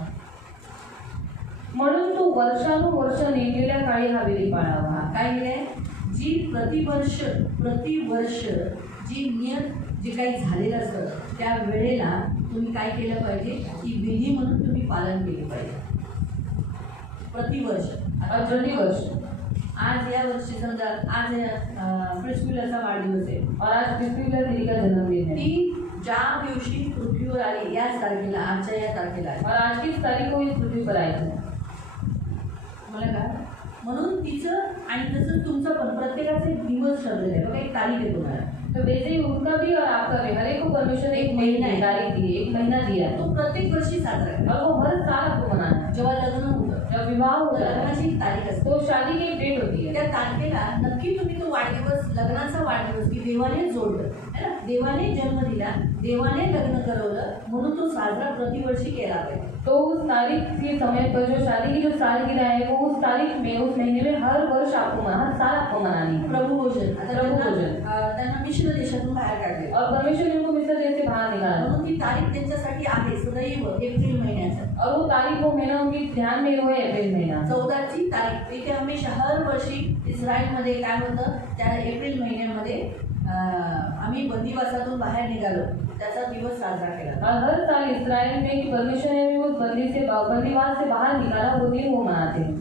म्हणून तू वर्षानुवर्ष नेमलेल्या काळी हा विधी पाळावा. काय लिहिलंय? जी प्रतिवर्ष जी नियत जे काही झालेलं असतं त्या वेळेला तुम्ही काय केलं पाहिजे की विधी म्हणून तुम्ही पालन केले पाहिजे प्रतिवर्ष. आता प्रतिवर्ष आज या वर्षी समजा आज पृथ्वीलाचा वाढदिवस आहे और आज पृथ्वीला देवी का जन्मदिन है ती ज्या दिवशी पृथ्वीवर आली याच तारखेला आजच्या या तारखेला और आज किस तारीख को इस पृथ्वी पर आई थी. मला काय म्हणून तिचं आणि तसंच तुमचं पण प्रत्येकाचे एक दिवस ठरलेलं आहे बघा एक तारीख आहे तुम्हाला. तो वैसे ही उनका भी और आपका भी हर एक को परमेश्वर एक महीना तारीख दी है, एक महीना दिया है तो प्रत्येक वर्षी साजरा करा. और वो हर साल आपको मनाना है. जेव्हा लग्न होतं जब विवाह हो जाता है लग्नाची तारीख असते तो शादी की एक डेट होती है. त्या तारखेला नक्की तुम्ही तो वाढदिवस लग्नाचा वाढदिवस की देवाने जोडलं है ना देवाने जन्म दिला देवाने लग्न करवलं म्हणून तो साजरा प्रतिवर्षी केला पाहिजे. तो उस तारीख के समय पर जो शादी की जो सालगिरह है वो उस तारीख में उस महीने में हर वर्ष आपको हर साल आपको मनानी है. प्रभू भोजन आता प्रभू त्यांना भोजन. त्यांना मिश्र देशातून बाहेर काढले और परमेश्वर ने उनको मिस्र देश से बाहर निकाला म्हणून ती तारीख त्यांच्यासाठी आहे सदैव एप्रिल महिन्याचा. और वो तारीख वो महीना उनकी ध्यान में हुआ अप्रैल महीना. 14ची तारीख इथे हमेशा हर वर्षी इस्रायलमध्ये काय होतं त्या एप्रिल महिन्यामध्ये आम्ही बंदिवासातून बाहेर निघालो त्याचा दिवस साजरा केला. और हर साल इस्राएल में कि परमेश्वर ने उस बंदीवास से बाहर निकाला वो दिन वो मनाते हैं.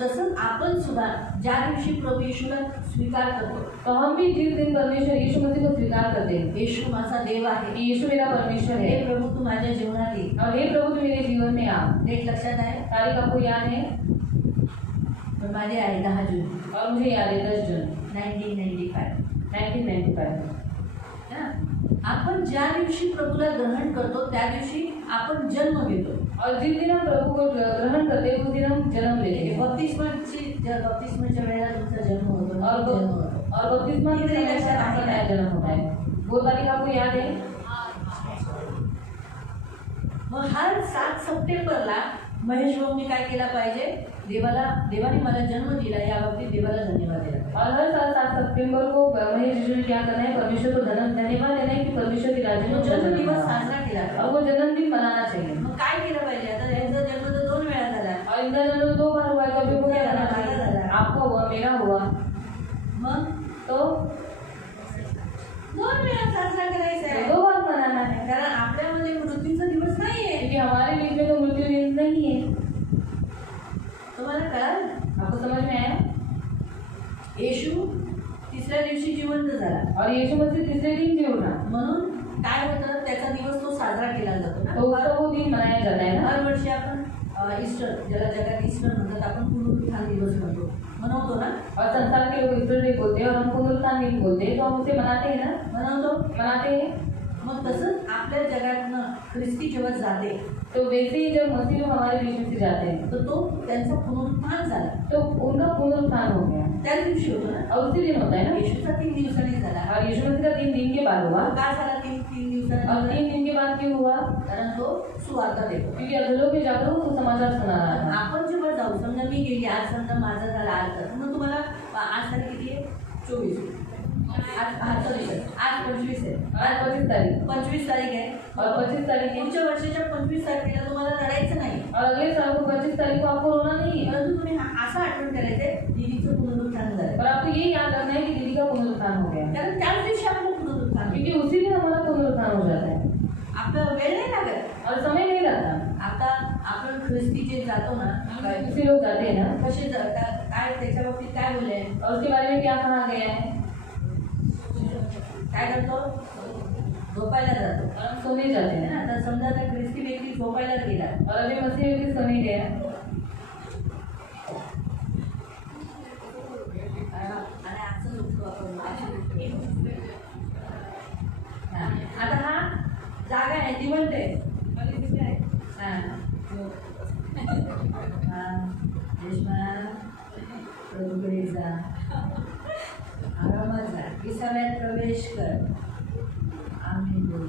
तसंच आपण सुद्धा ज्या दिवशी प्रभू येशूला स्वीकार करतो तो हम भी जिस दिन परमेश्वर यीशु मसीह को स्वीकार करते हैं येशू माझा देव आहे कि यीशु मेरा परमेश्वर हे है प्रभू तू माझ्या जीवनात ये और हे प्रभु तू मेरे जीवन में आ. डेट लक्षात आहे तारीख आपको याद है पण माझी आहे 10 जून और मुझे याद है 10 जून 1995 है ना. आपण ज्या दिवशी प्रभूला ग्रहण करतो त्या दिवशी आपण जन्म घेतो. और जिस दिन हम प्रभु को ग्रहण करते हैं उस दिन हम जन्म लेते हैं. बपतिस्माच्या वेळेला तुमचा जन्म होतो और जन्म होतो. और बपतिस्मा के समय आपका नया जन्म होता है. वो तारीख आपको याद है. मग हर 7 सप्टेंबरला महेश भाऊंनी काय केला पाहिजे देवाने मला जन्म दिला या बाबतीत देवाला धन्यवाद दिला. और हर साल 7 सितंबर को महेश जी ने क्या करना है परमेश्वर को धन्यवाद देना है कि परमेश्वर की राज्य में जन्म दिवस साजरा केला और वो जन्मदिन मनाना चाहिए. मग काय केलं पाहिजे आता यांचा जन्म तर 2 वेळा झाला और इनका जन्म 2 बार हुआ है तो अभी वो क्या करना चाहिए. आपका हुआ मेरा हुआ मग तो 2 वेळा साजरा करायचा आहे 2 बार मनाना है. कारण आपल्यामध्ये मृत्यूचा दिवस नाहीये. क्योंकि हमारे बीच में तो मृत्यु दिन नहीं है. तुम्हाला कळालं आपको समझ में आया. येशू तिसऱ्या दिवशी जिवंत झाला और यीशु मसीह तीसरे दिन जी उठा म्हणून काय होतं त्याचा दिवस तो साजरा केला जातो ना. तो उसका वो दिन मनाया जाता है ना. हर वर्षी आपण ईस्टर ज्याला जगात ईस्टर म्हणतात आपण पुनरुत्थान दिवस मनवतो ना. और संसार के लोग ईस्टर डे बोलते हैं और हम पुनरुत्थान दिन बोलते हैं तो हम उसे मनाते हैं ना. मनाते हैं. मग तसंच आपल्या जगातनं ख्रिस्ती जेव्हा जाते तो वैसे ही जब मसीह लोग हमारे बीच में से जाते हैं तर तो त्यांचा पुनरुत्थान झाला तो उनका पुनरुत्थान हो गया. त्याच दिवशी होतो ना. और उसी दिन होता है ना. येशूचा 3 दिवसांनी झाला और यीशु मसीह का 3 दिन के बाद हुआ. का झाला 3 और दिवसांनी 3 दिन के बाद क्यों हुआ. कारण तो सुवार्ता देतो. क्योंकि अधलों में जाकर वो समाचार सुना रहा था. आपण जेव्हा जाऊ समजा मी गेली आज समजा माझा झाला आज तर मग तुम्हाला आज तारीख किती आहे 24 आज 25 आहे. आज 25 तारीख 25 तारीख आहे और 25 तारीख है. पुढच्या वर्षाच्या 25 तारखेला तुम्हाला रडायचं नाही और अगले साल को 25 तारीख को आपको रोना नहीं है. परंतु तुम्ही असं आठवण करायचंय दीदीचं पुनरुत्थान झालं. पर आपको ये याद रखना है कि दीदी का पुनरुत्थान हो गया. कारण त्याच दिवशी आपलं पुनरुत्थान क्योंकि उसी दिन हमारा पुनरुत्थान हो जाता है आपलं वेळ नाही लागत. और समय नहीं लगता. आता आपण ख्रिस्ती जे जातो ना उसी लोग जाते हैं ना. कसे जातात काय त्याच्या बाबतीत काय बोलले और उसके बारे में क्या कहा गया है. काय करतो झोपायला जातो और हम सोने जाते है हैं. ना. तर समजा आता ख्रिस्ती व्यक्ती झोपायला गेला और अभी मसीह भी सोने गया. आणि असं झोपतो आपण आता हा जागा आहे जिवंत आहे प्रभूकडे जा आरामात जा विसाव्यात प्रवेश कर आम्ही बोल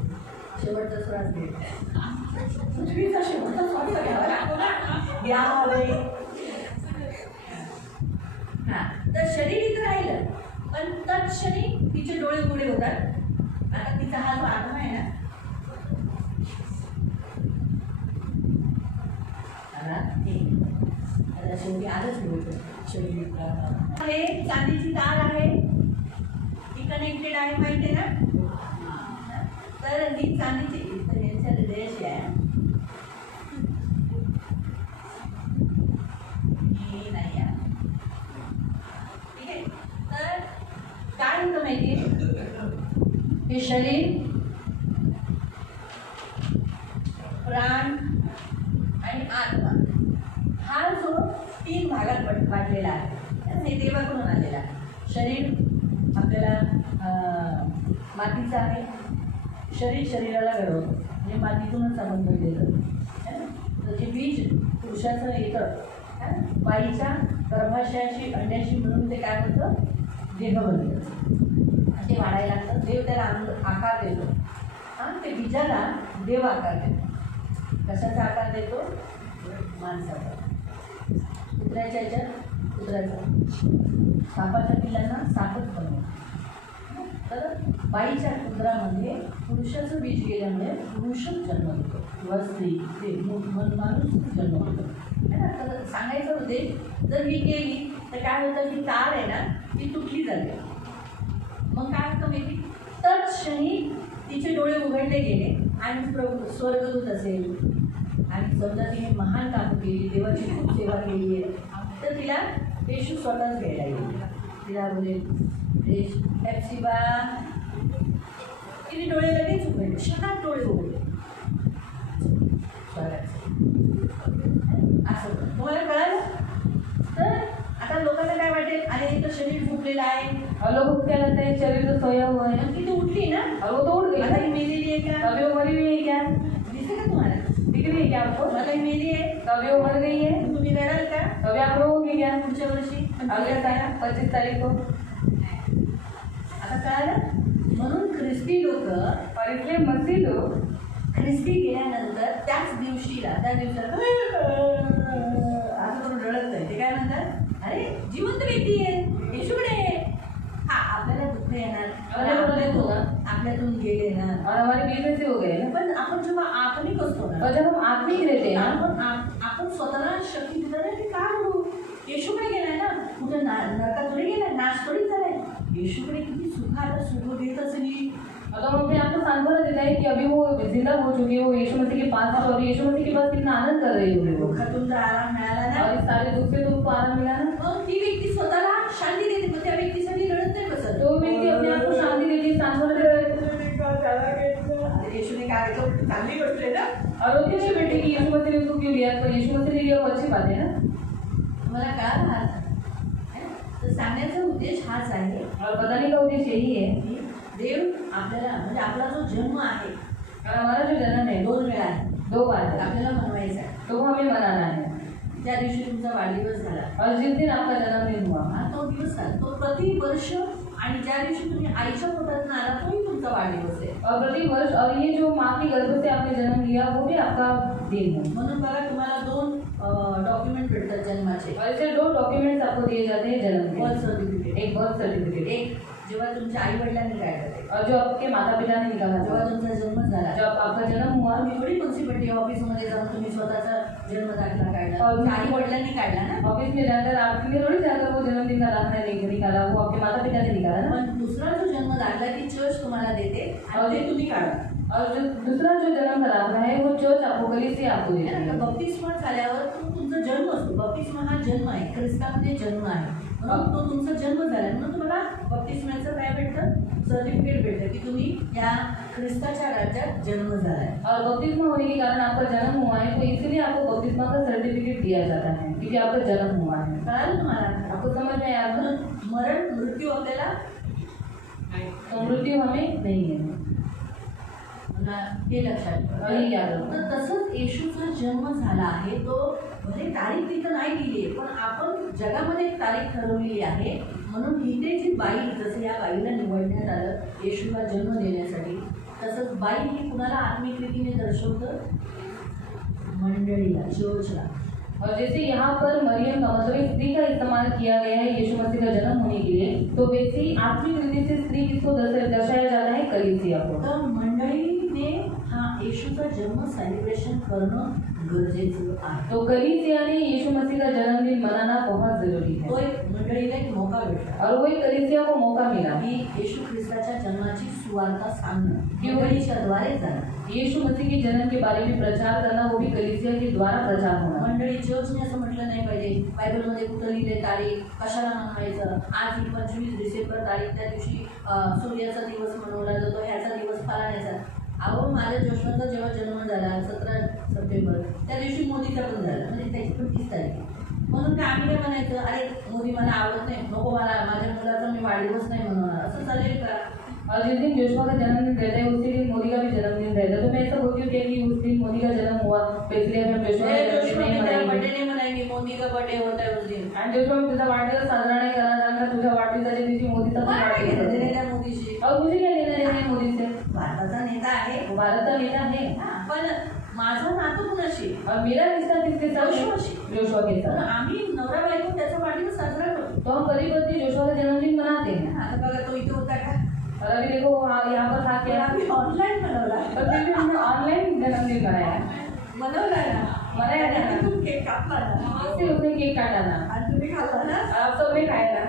शेवटचा श्वास घे पृथ्वीचा शेवटचा श्वास घ्यावा लागतो ना घ्यावे. हां तर शरीर इथं राहिलं पण तत्क्षणी तिचे डोळे पुढे होतात. आता तिचा हा जो आत्मा आहे ना आता शेवटी आलंच बोलतो हे चांदीची तार आहे, ही कनेक्टेड आहे, माहिती आहे ना. तर ही चांदीची यांच्या हृदयाशी आहे, ही नाही आहे. ठीक आहे. तर काय होतं माहिती आहे, हे शरीर, प्राण आणि आत्मा हा जो 3 भागात वाटलेला आहे. हे देवाकडून आलेला आहे. शरीर आपल्याला मातीचं आहे, शरीर शरीराला घडवतं, म्हणजे मातीतूनच आपण घडलेलं. तर जे बीज पुरुषाचं येतं बाईच्या गर्भाशयाशी अंड्याशी मिळून ते काय होतं, देह बनतं. ते वाढायला लागतं. देव त्याला आकार देतो. ते बीजाला देव आकार देतो. कशाचा आकार देतो, माणसाचा. कुत्र्याच्या ह्याच्यात कुत्र्याचा, सापाच्या पिल्लांना सापच बनवतो. तर बाईच्या कुत्रामध्ये पुरुषाचं बीज गेल्यामुळे पुरुषच जन्म होतो किंवा स्त्री ते माणूस जन्म होतो. है ना. तर सांगायचं होते, जर मी केली तर काय होतं, की तार आहे ना ती तुटली जाते. मग काय होतं माहिती, तत्क्षणी तिचे डोळे उघडले गेले आणि स्वर्गदूत असेल आणि समजा तिने महान कामं केली, देवाची खूप सेवा केली आहे, तर तिला येशू स्वतःच घ्यायला येईल. तिला बोले एप्सिबा, तिने डोळे लगेच उघडले, क्षणात डोळे उघडले. असं तुम्हाला कळालं. तर आता लोकांना काय वाटेल, अरे तो शरीर फुटलेलं आहे, लोग क्या लगता है शरीर तो सोया हुआ है, पण ती तो उठली ना, और वो तो उठ गई. आता ही मेलेली आहे का, अभी वो मरी हुई है क्या, दिसते का तुम्हाला, दिख रही है क्या आपको, मला ही मेली आहे, तभी वो मर गई है, तुम्ही रडाल का, तभी आप रोओगे क्या पुढच्या वर्षी अगले साल 25 तारीख को. आता कळालं. म्हणून ख्रिस्ती लोक, और इसलिए मसीह लोग ख्रिस्ती गेल्यानंतर त्याच दिवशीला, त्या दिवसाला असं करून रडत नाही. ते काय म्हणतात, अरे जिवंत व्यक्ती आहे, येशूकडे आहे. हा, आपल्याला दुःख येणार, आपल्यातून गेले ना, और हमारे बीच में से हो गए ना. पण आपण जेव्हा आत्मिक असतो ना, और जब हम आत्मिक रहते हैं ना, आपण स्वतःला शक्ती दिलं नाही, ते काय करू, येशूकडे गेलाय ना, कुठे नरकात थोडी गेलाय, नाश थोडीच झालाय. येशूकडे किती सुख, आता सुख देत असेल. तो हम अपने आप को सांत्वना देता है कि अभी वो जिंदा हो चुकी है, वो यीशु मसीह के पास है और यीशु मसीह के पास कितना आनंद कर रही होगी वो. दुःखातून जर आराम मिळाला ना, और इस सारे दुख से तो उसको आराम मिला ना, मग ती व्यक्ती स्वतःला शांती देते. मग त्या व्यक्तीसाठी रडत नाही बसत. तो व्यक्ति अपने आप को शांति देती है, सांत्वना देता है. येशूने काय केलं, चांगली गोष्ट आहे ना. और वो कैसे बेटे कि यीशु मसीह ने उसको क्यों लिया, तो यीशु मसीह ने लिया वो अच्छी बात है ना. मला काय राहत तर सांगण्याचा उद्देश हाच आहे, और बताने का उद्देश्य यही है की देव आपल्याला, म्हणजे आपला जो जन्म आहे, और हमारा जो जन्म है 2 वेळा आहे, 2 बार है, आपल्याला मनवायचा आहे. तो वो हमें मनाना है. ज्या दिवशी तुमचा वाढदिवस झाला, और जिस दिन आपका जन्मदिन हुआ, हा तो दिवस झाला, तो प्रतिवर्ष, आणि ज्या दिवशी तुम्ही आईच्या पोटातून आला तोही तुमचा वाढदिवस आहे. और प्रति वर्ष, और ये जो माँ के गर्भ से आपने जन्म लिया वो भी आपका दिन है. म्हणून बघा, तुम्हाला 2 डॉक्युमेंट भेटतात जन्माचे. और इससे 2 डॉक्यूमेंट्स आपको दिए जाते हैं जन्म के. बर्थ सर्टिफिकेट, एक बर्थ सर्टिफिकेट, एक जेव्हा तुमच्या आई वडिलांनी काढलं ते, और जो आपके माता पिता ने निकाला जेव्हा था, तुमचा जन्म झाला, जब आपका जन्म हुआ, तुम्ही थोडी म्युन्सिपॅलिटी ऑफिसमध्ये जाऊन तुम्ही स्वतःचा जन्म दाखला काढला, और तुमच्या आई वडिलांनी काढला ना. ऑफिस में जाकर आपके लिए थोड़ी जाकर वो जन्मदिन का दाखला निकाला, वो आपके माता पिता ने निकाला ना. पण दुसरा जो जन्म दाखला ती चर्च तुम्हाला देते आणि ते तुम्ही काढा. और जो दूसरा जो जन्म का दाखला है वो चर्च आपको गली से आपको देती है. बप्तिस्मा झाल्यावर तुमचा जन्म असतो. बप्तिस्मा हा जन्म आहे, ख्रिस्तामध्ये जन्म आहे, म्हणून तो तुमचा जन्म झाला, म्हणून तुम्हाला बप्तिस्म्याचं काय भेटतं, सर्टिफिकेट भेटतं की तुम्ही या ख्रिस्ताच्या राज्यात जन्म झाला आहे. और बपतिस्मा होने के कारण आपका जन्म हुआ है, तो इसीलिए आपको बपतिस्मा का सर्टिफिकेट दिया जाता है क्योंकि आपका जन्म हुआ है. कळालं तुम्हाला, आपको समझ में आया. म्हणून मरण मृत्यू आपल्याला तो मृत्यू हमें नहीं है, हे लक्षात ठेवा. तर तसंच येशूचा जन्म झाला आहे. तो म्हणजे तारीख तिथं नाही दिली आहे, पण आपण जगामध्ये एक तारीख ठरवलेली आहे. म्हणून इथे जी बाई, जसं या बाईला निवडण्यात आलं येशूला जन्म देण्यासाठी, तसंच बाई ही कुणाला आत्मिक रीतीने दर्शवतं, मंडळीला, चर्चला. और जैसे यहाँ पर मरियम का मतलब एक स्त्री का इस्तेमाल किया गया है यीशु मसीह का जन्म होने के लिए, तो वैसे ही आत्मिक रीति से स्त्री किसको दर्शाया जाता है, कलीसिया को. तर मंडळीने हा येशूचा जन्म सेलिब्रेशन करणं गरजेचं आहे. तो कलीसिया ने यीशु मसीह का जन्मदिन मनाना बहुत जरूरी तो है एक मंडळीला एक मौका भेटला और वो एक कलीसिया को मौका मिला की येशू ख्रिस्ताच्या जन्माची सुवार्ता सांगणं क्यों? मंडळीच्या द्वारे जाणं. यीशु मसीह के जन्म के बारे में प्रचार करना, वो भी कलीसिया के द्वारा प्रचार होना. मंडळी चर्चने असं म्हटलं नाही पाहिजे बायबलमध्ये कुठं लिहिले तारीख कशाला मनवायचं, आज ही 25 डिसेंबर तारीख, त्या दिवशी सूर्याचा दिवस मनवला जातो, ह्याचा दिवस फलाण्याचा. अहो माझ्या जोशवाचा जेव्हा जन्म झाला 17 सप्टेंबर, त्या दिवशी मोदीचा पण झाला, म्हणजे त्याची पण 30 तारीख. म्हणून काय आम्ही काय म्हणायचं, अरे मोदी मला आवडत नाही, नको मला माझ्या मुलाचा मी वाढदिवस नाही मनवणार, असं चालेल का? और जिस दिन जोशुआ का जन्मदिन रहता है उसी दिन मोदी का भी जन्मदिन रहता है. तो मैं ऐसा बोलती हूँ कि उस दिन मोदी का जन्म हुआ तो इसलिए हम जोशुआ का जन्मदिन नहीं मनाएंगे. बर्थडे नहीं मनाएंगे, मोदी का बर्थडे होता है उस दिन. आणि जोशुआ मी तुझा वाढदिवस साजरा नाही करणार कारण का तुझ्या वाढदिवसाच्या दिवशी मोदीचा पण वाढदिवस घेणं आहे. देणं त्या मोदीशी. और मुझे क्या लेना देना है मोदी से? भारताचा नेता आहे, वो भारत का नेता है पण माझं नातं कुणाशी? और मेरा रिश्ता किसके साथ है? जोशुआशी. जोशुआ के तर साथ. आम्ही नवरा बायको त्याचा वाढदिवस साजरा करतो. तो हम पति पत्नी जोशुआ का जन्मदिन मनाते हैं. आता बघा तो इथे होता का? और अभी देखो यहाँ पर था तर क्या, आम्ही ऑनलाईन मनवला. पर फिर भी हमने ऑनलाइन जन्मदिन मनाया. मनवला ना, मनाया ना. आणि तू केक कापला ना, फिर उसने केक काटा ना, आणि तुम्ही खाल्ला ना, आप सबने खाया ना,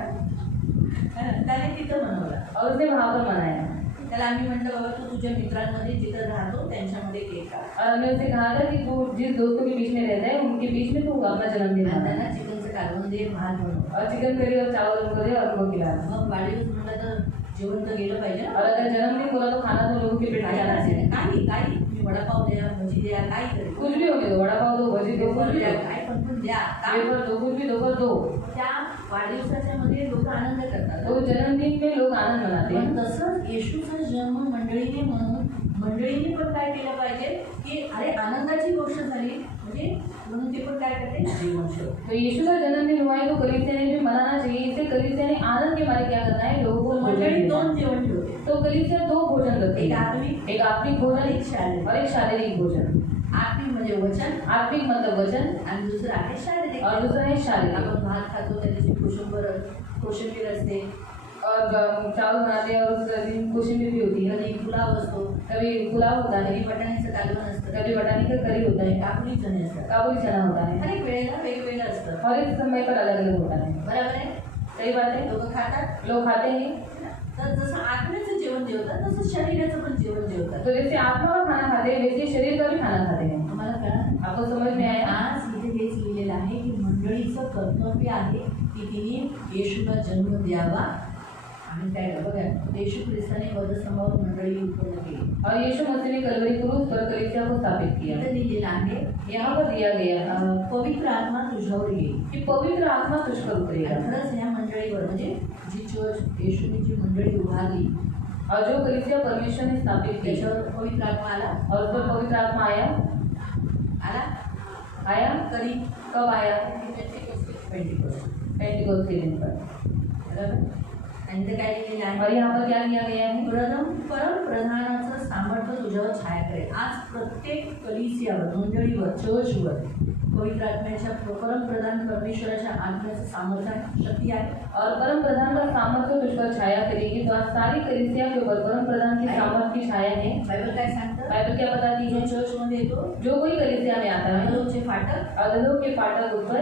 त्याने तिथं मनवला. और उसने वहाँ पर मनाया. त्याला आम्ही म्हटलं बाबा तू तुझ्या मित्रांमध्ये जिथं राहतो त्यांच्यामध्ये केक काप. और हमने उससे कहा था कि तू जिस दोस्तों के बीच में रहता है उनके बीच में तू अपना जन्मदिन आणि मना. त्यांना चिकनचं कालवण दे, भात बनव. और चिकन करी और चावल उनको दे और उनको खिला. मग वाढदिवस म्हटलं तर जेवण तर गेलं पाहिजे और ना. अगर जन्मदिन बोला तो खाना तो लोगों के पेट में जाना चाहिए. काही काही तुम्ही वडापाव द्या, भजी द्या, काही तरी कुछ भी होने दो, वड़ा पाव दो, भजी दो, कुछ भी द्या, दो, काय पण द्या. का? वेफर दो, कुछ भी दो पर दो. त्या वाढदिवसाच्या मध्ये लोक आनंद करतात. तो जन्मदिन में लोग आनंद मनाते पण हैं. तसंच येशूचा जन्म मंडळीने म्हणून मंडळीने पण काय केलं पाहिजे की अरे आनंदाची गोष्ट झाली म्हणजे म्हणून ते पण काय करते जेवण ठेव. तो यीशु का जन्मदिन हुआ है तो कलीसिया ने भी मनाना चाहिए. इससे कलीसिया ने आनंद के मारे क्या करना है, लोगों को भोजन मंडळी देना. दोन जेवण ठेवते, तो कलीसिया दो भोजन करती एक है. आत्मिक एक आत्मिक भोजन एक शारीरिक. और एक शारीरिक भोजन. आत्मिक म्हणजे वचन आत्मिक मतलब वचन आणि दुसरं आहे शारीरिक. और दूसरा है शारीरिक. आपण भात खातो त्या दिवशी कोशिंबीर असते, और चावल बनाते हैं और उस दिन कोशिंबीर भी होती है. कधी पुलाव असतो, कभी पुलाव होता है, कधी बटाण्याचं कालवण असतं, कभी बटाने का करी होता है, काबुली चणे असतात. काबुली चना होता है. हर एक वेळेला वेगवेगळं असतं. हर एक समय पर अलग अलग होता है. बरोबर आहे, सही बात है. लोक खातात. लोग खाते हैं. तर जसं आत्म्याचं जेवण जेवतात तसं शरीराचं पण जेवण जेवतात. तो जैसे आत्मा का खाना खाते हैं वैसे शरीर का भी खाना खाते हैं. तुम्हाला कळा आपको समझ में आया? आज इथे हेच लिहिलेलं आहे की मंडळीचं कर्तव्य आहे की तिने येशूला जन्म द्यावा. आणि काय बघा येशू ख्रिस्ताने वधस्तंभावर मंडळी उत्पन्न केली. और यीशु मसीह ने कलवरी क्रूस पर कलीसिया को स्थापित किया. इथे लिहिलेलं आहे यहाँ पर दिया गया है पवित्र आत्मा तुझ्यावर येईल. कि पवित्र आत्मा तुझ पर उतरेगा. आणि खरंच ह्या मंडळीवर म्हणजे जी चर्च येशूने जी मंडळी उभारली और जो कलीसिया परमेश्वर ने स्थापित की त्याच्यावर पवित्र आत्मा आला. और उस पर पवित्र आत्मा आया. आया कधी कब आया? पेंटिकोस्ट. पेंटिकोस्ट के दिन पर. बरोबर. आणि ते काय लिहिलेलं आहे और यहाँ पर क्या किया गया है? परमप्रधानाचं सामर्थ्य तुझ्यावर छाया करेल. आज प्रत्येक कलिसियावर मंडळीवर चर्चवर पवित्र आत्म्याच्या परमप्रधान परमेश्वराच्या आत्म्याचं सामर्थ्य शक्ती आहे. और परम प्रधान का सामर्थ्य तुझ पर छाया करेगी. तो आज सारी कलीसिया के ऊपर परम प्रधान की सामर्थ्य की छाया है. बायबल काय सांगतं? बाइबल क्या बताती जो है? चर्चमध्ये येतो जो कोई कलीसिया में आता है अधोलोकचे फाटक अधोलोक के फाटक ऊपर.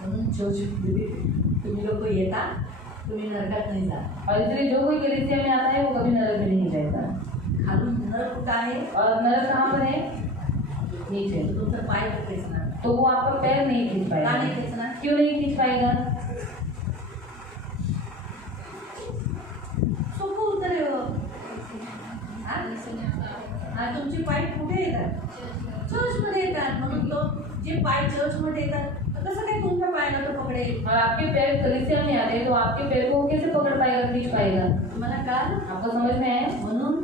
म्हणून चर्च तुम्ही लोक येता, तुम्ही नरकात नाही जा. और इसलिए जो कोई कलीसिया में आता है वो कभी नरक में नहीं जाएगा. खालून नरक कुठं आहे? और नरक कहाँ पर है? नीचे. तो तुमचा पाय खेचणार. तो वो आपका पैर नहीं खींच का पाएगा. नाही खेचणार? क्यों नहीं खींच पाएगा? सोपं उत्तर आहे हो. हा तुमचे पाय कुठे येतात? चर्चमध्ये येतात. म्हणून तो जे पाय चर्चमध्ये येतात तर कसं काय तुमच्या पायाला तो पकडेल? और आपके पैर कलीसिया में आते हैं तो आपके पैर को वो कैसे पकड़ पाएगा, खींच पाएगा? तुम्हाला कळालं? आपको समझ में आया? म्हणून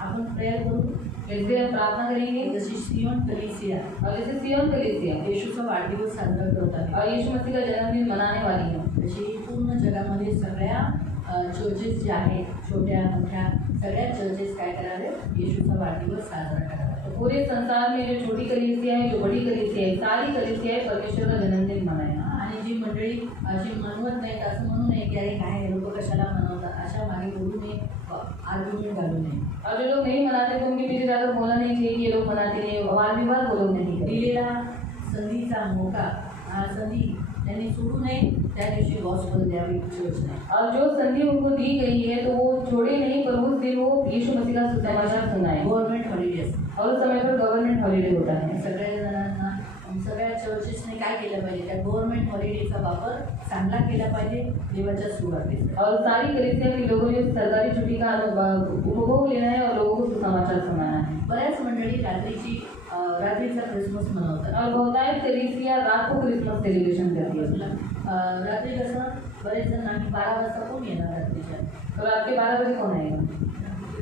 आपण प्रेयर करू वैसे हम प्रार्थना करेंगे. जशी सियोन कलिसिया और जैसे सियोन कलीसिया येशूचा वाढदिवस साजरा करत आहे और यीशु मसीह का जन्मदिन मनाने वाली है. तशी पूर्ण जगामध्ये सगळ्या चर्चेस ज्या आहेत छोट्या मोठ्या सगळ्या चर्चेस काय करावे येशूचा वाढदिवस साजरा करावा. तो पूरे संसार में जो छोटी कलीसिया है, जो बड़ी कलीसिया है, सारी कलीसिया परमेश्वर का जन्मदिन मनाए. आणि जी मंडळी अशी मनवत नाहीत असं म्हणू नये की अरे काय लोक कशाला मनवतात, अशा मागे बोलू नये, आर्ग्युमेंट घालू नये. और जो लोग नहीं मनाते तो उनके पीछे ज़्यादा बोलना नहीं चाहिए कि ये लोग मनाते नहीं, वाद विवाद वो लोग नहीं करते. दिलेला संधीचा मोका, हा संधी त्यांनी सोडू नये, त्या दिवशी गॉस्पेल द्यावी योजना. और जो संधि उनको दी गई है तो वो छोड़े नहीं, पर उस दिन वो यीशु मसीह का सुसमाचार सुनाए. गव्हर्नमेंट हॉलिडेज और उस समय पर गवर्नमेंट हॉलिडे होता है. सगळ्या जणांना, सगळ्या चर्चेसने काय केलं पाहिजे, त्या गव्हर्नमेंट हॉलिडेचा वापर चांगला केला पाहिजे देवाच्या सुरुवातीस. और सारी कलीसिया के लोगों ने सरकारी छुट्टी का उपभोग लेना है और लोगों को सुसमाचार सुनाना है. बऱ्याच मंडळी रात्रीचा क्रिसमस मनवतात. और बहुतायत कलीसिया रात को क्रिसमस सेलिब्रेशन करती है. रात्री कसं बरेच जण आम्ही 12 वाजता कोण येणार रात्रीच्या, तो रात के 12 बजे कौन आएगा?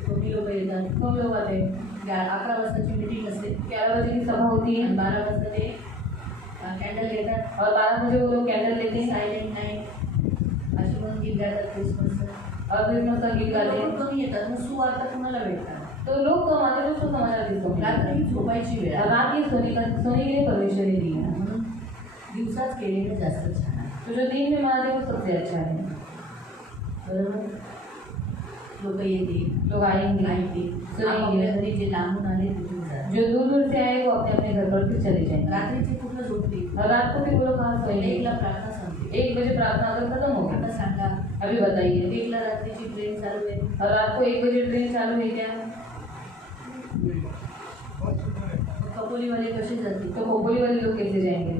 कमी लोक येतात. खूब लोग आते हैं. 11 वाजताची मीटिंग असते 11 बजे की सभा होती है आणि 12 वाजता ते कॅन्डल घेतात. और 12 बजे वो लोग कैंडल लेते हैं सायलेंट नाईट अशी म्हणून गीत गातात क्रिसमसचं. और क्रिसमस का गीत गाते हैं. कमी येतात, मग सुवार्ता कुणाला भेटतात. तो लोग कम आते हैं, उसको समाचार किसको मिलेगा? रात्री झोपायची वेळ आहे. रात ही सोने के लिए परमेश्वर ने दी है. म्हणून दिवसाच केलेलं जास्त छान आहे. तो जो दिन में मनाते हैं वो सबसे अच्छा है. बरोबर, लोक येतील, लोग आएंगे, सुनेंगे. आपल्या घरी जे लांबून आले तिथून जातात. जो दूर दूर से आए वो अपने अपने घर पर फिर चले जाएंगे. रात्रीचे कुठलं झोपतील, और रात को फिर वो लोग कहाँ सोएंगे? 1ला प्रार्थना संपते. 1 बजे प्रार्थना अगर खत्म हो आता गई, सांगा, अभी बताइए. 1ला रात्रीची ट्रेन चालू आहे, और रात को 1 बजे ट्रेन चालू है क्या? कपोलीवाले कसे जातील? तो खोपोली वाले लोग कैसे जाएंगे?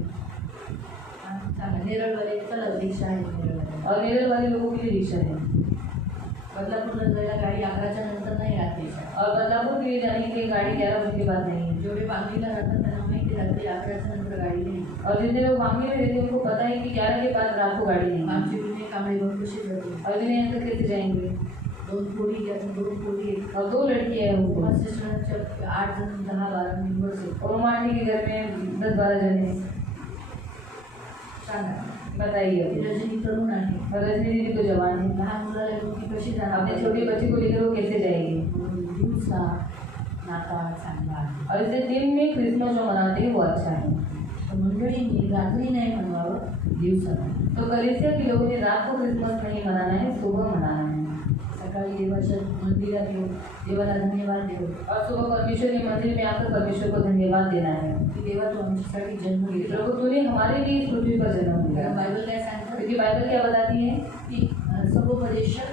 सांगा, नेरळवाले चला रिक्षा आहे नेरळवाले. और नेरल वाले लोगों के लिए रिक्शा है. बदलापूरला जायला गाडी 11च्या नंतर नाही राहत रिक्षा. और बदलापुर के लिए जाने के लिए गाड़ी 11 बजे के बाद नहीं है. जेवढे बांगलीला राहतात त्यांना माहिती रात्री 11च्या नंतर गाडी नाही. और जितने लोग बांग्ली में रहते हैं उनको पता है कि 11 के बाद रात को गाड़ी नहीं है. आमची विनय कांबळे बघ कशी जाते. और जिन्हें यहाँ तक कैसे जाएंगे? 2 पोरी आहेत, 2 पोरी आहेत. और 2 लड़कियाँ हैं उनको. बस स्टेशनच्या 8 जण 10-12 मेंबर्स आहेत. और माटी के घर में 10-12 जने. सांगा, बताइए अभी. रजनी तरुण आहे, और रजनी दीदी तो जवान है. लहान मुलाला घेऊन ती कशी जाणार? अपने छोटे बच्चे को लेकर वो कैसे जाएगी? दिवसा नाताळ चांगला आहे. और इसे दिन में क्रिसमस जो मनाते हैं वो अच्छा है. तर मंडळींनी रात्री नाही मनवावं, दिवसा. तो कलीसिया के लोगों ने रात को क्रिसमस नहीं मनाना है, सुबह मनाना है. सकाळी देवाच्या मंदिरात येऊन देवाला धन्यवाद देऊ. और सुबह परमेश्वर के मंदिर में आकर परमेश्वर को धन्यवाद देना है की देवा तू आमच्यासाठी जन्म घेतला. प्रभु तूने हमारे लिए इस पृथ्वी पर जन्म कारण दिया. बायबल काय सांगतं क्योंकि बाइबल क्या बताती है? की सगोपदेशक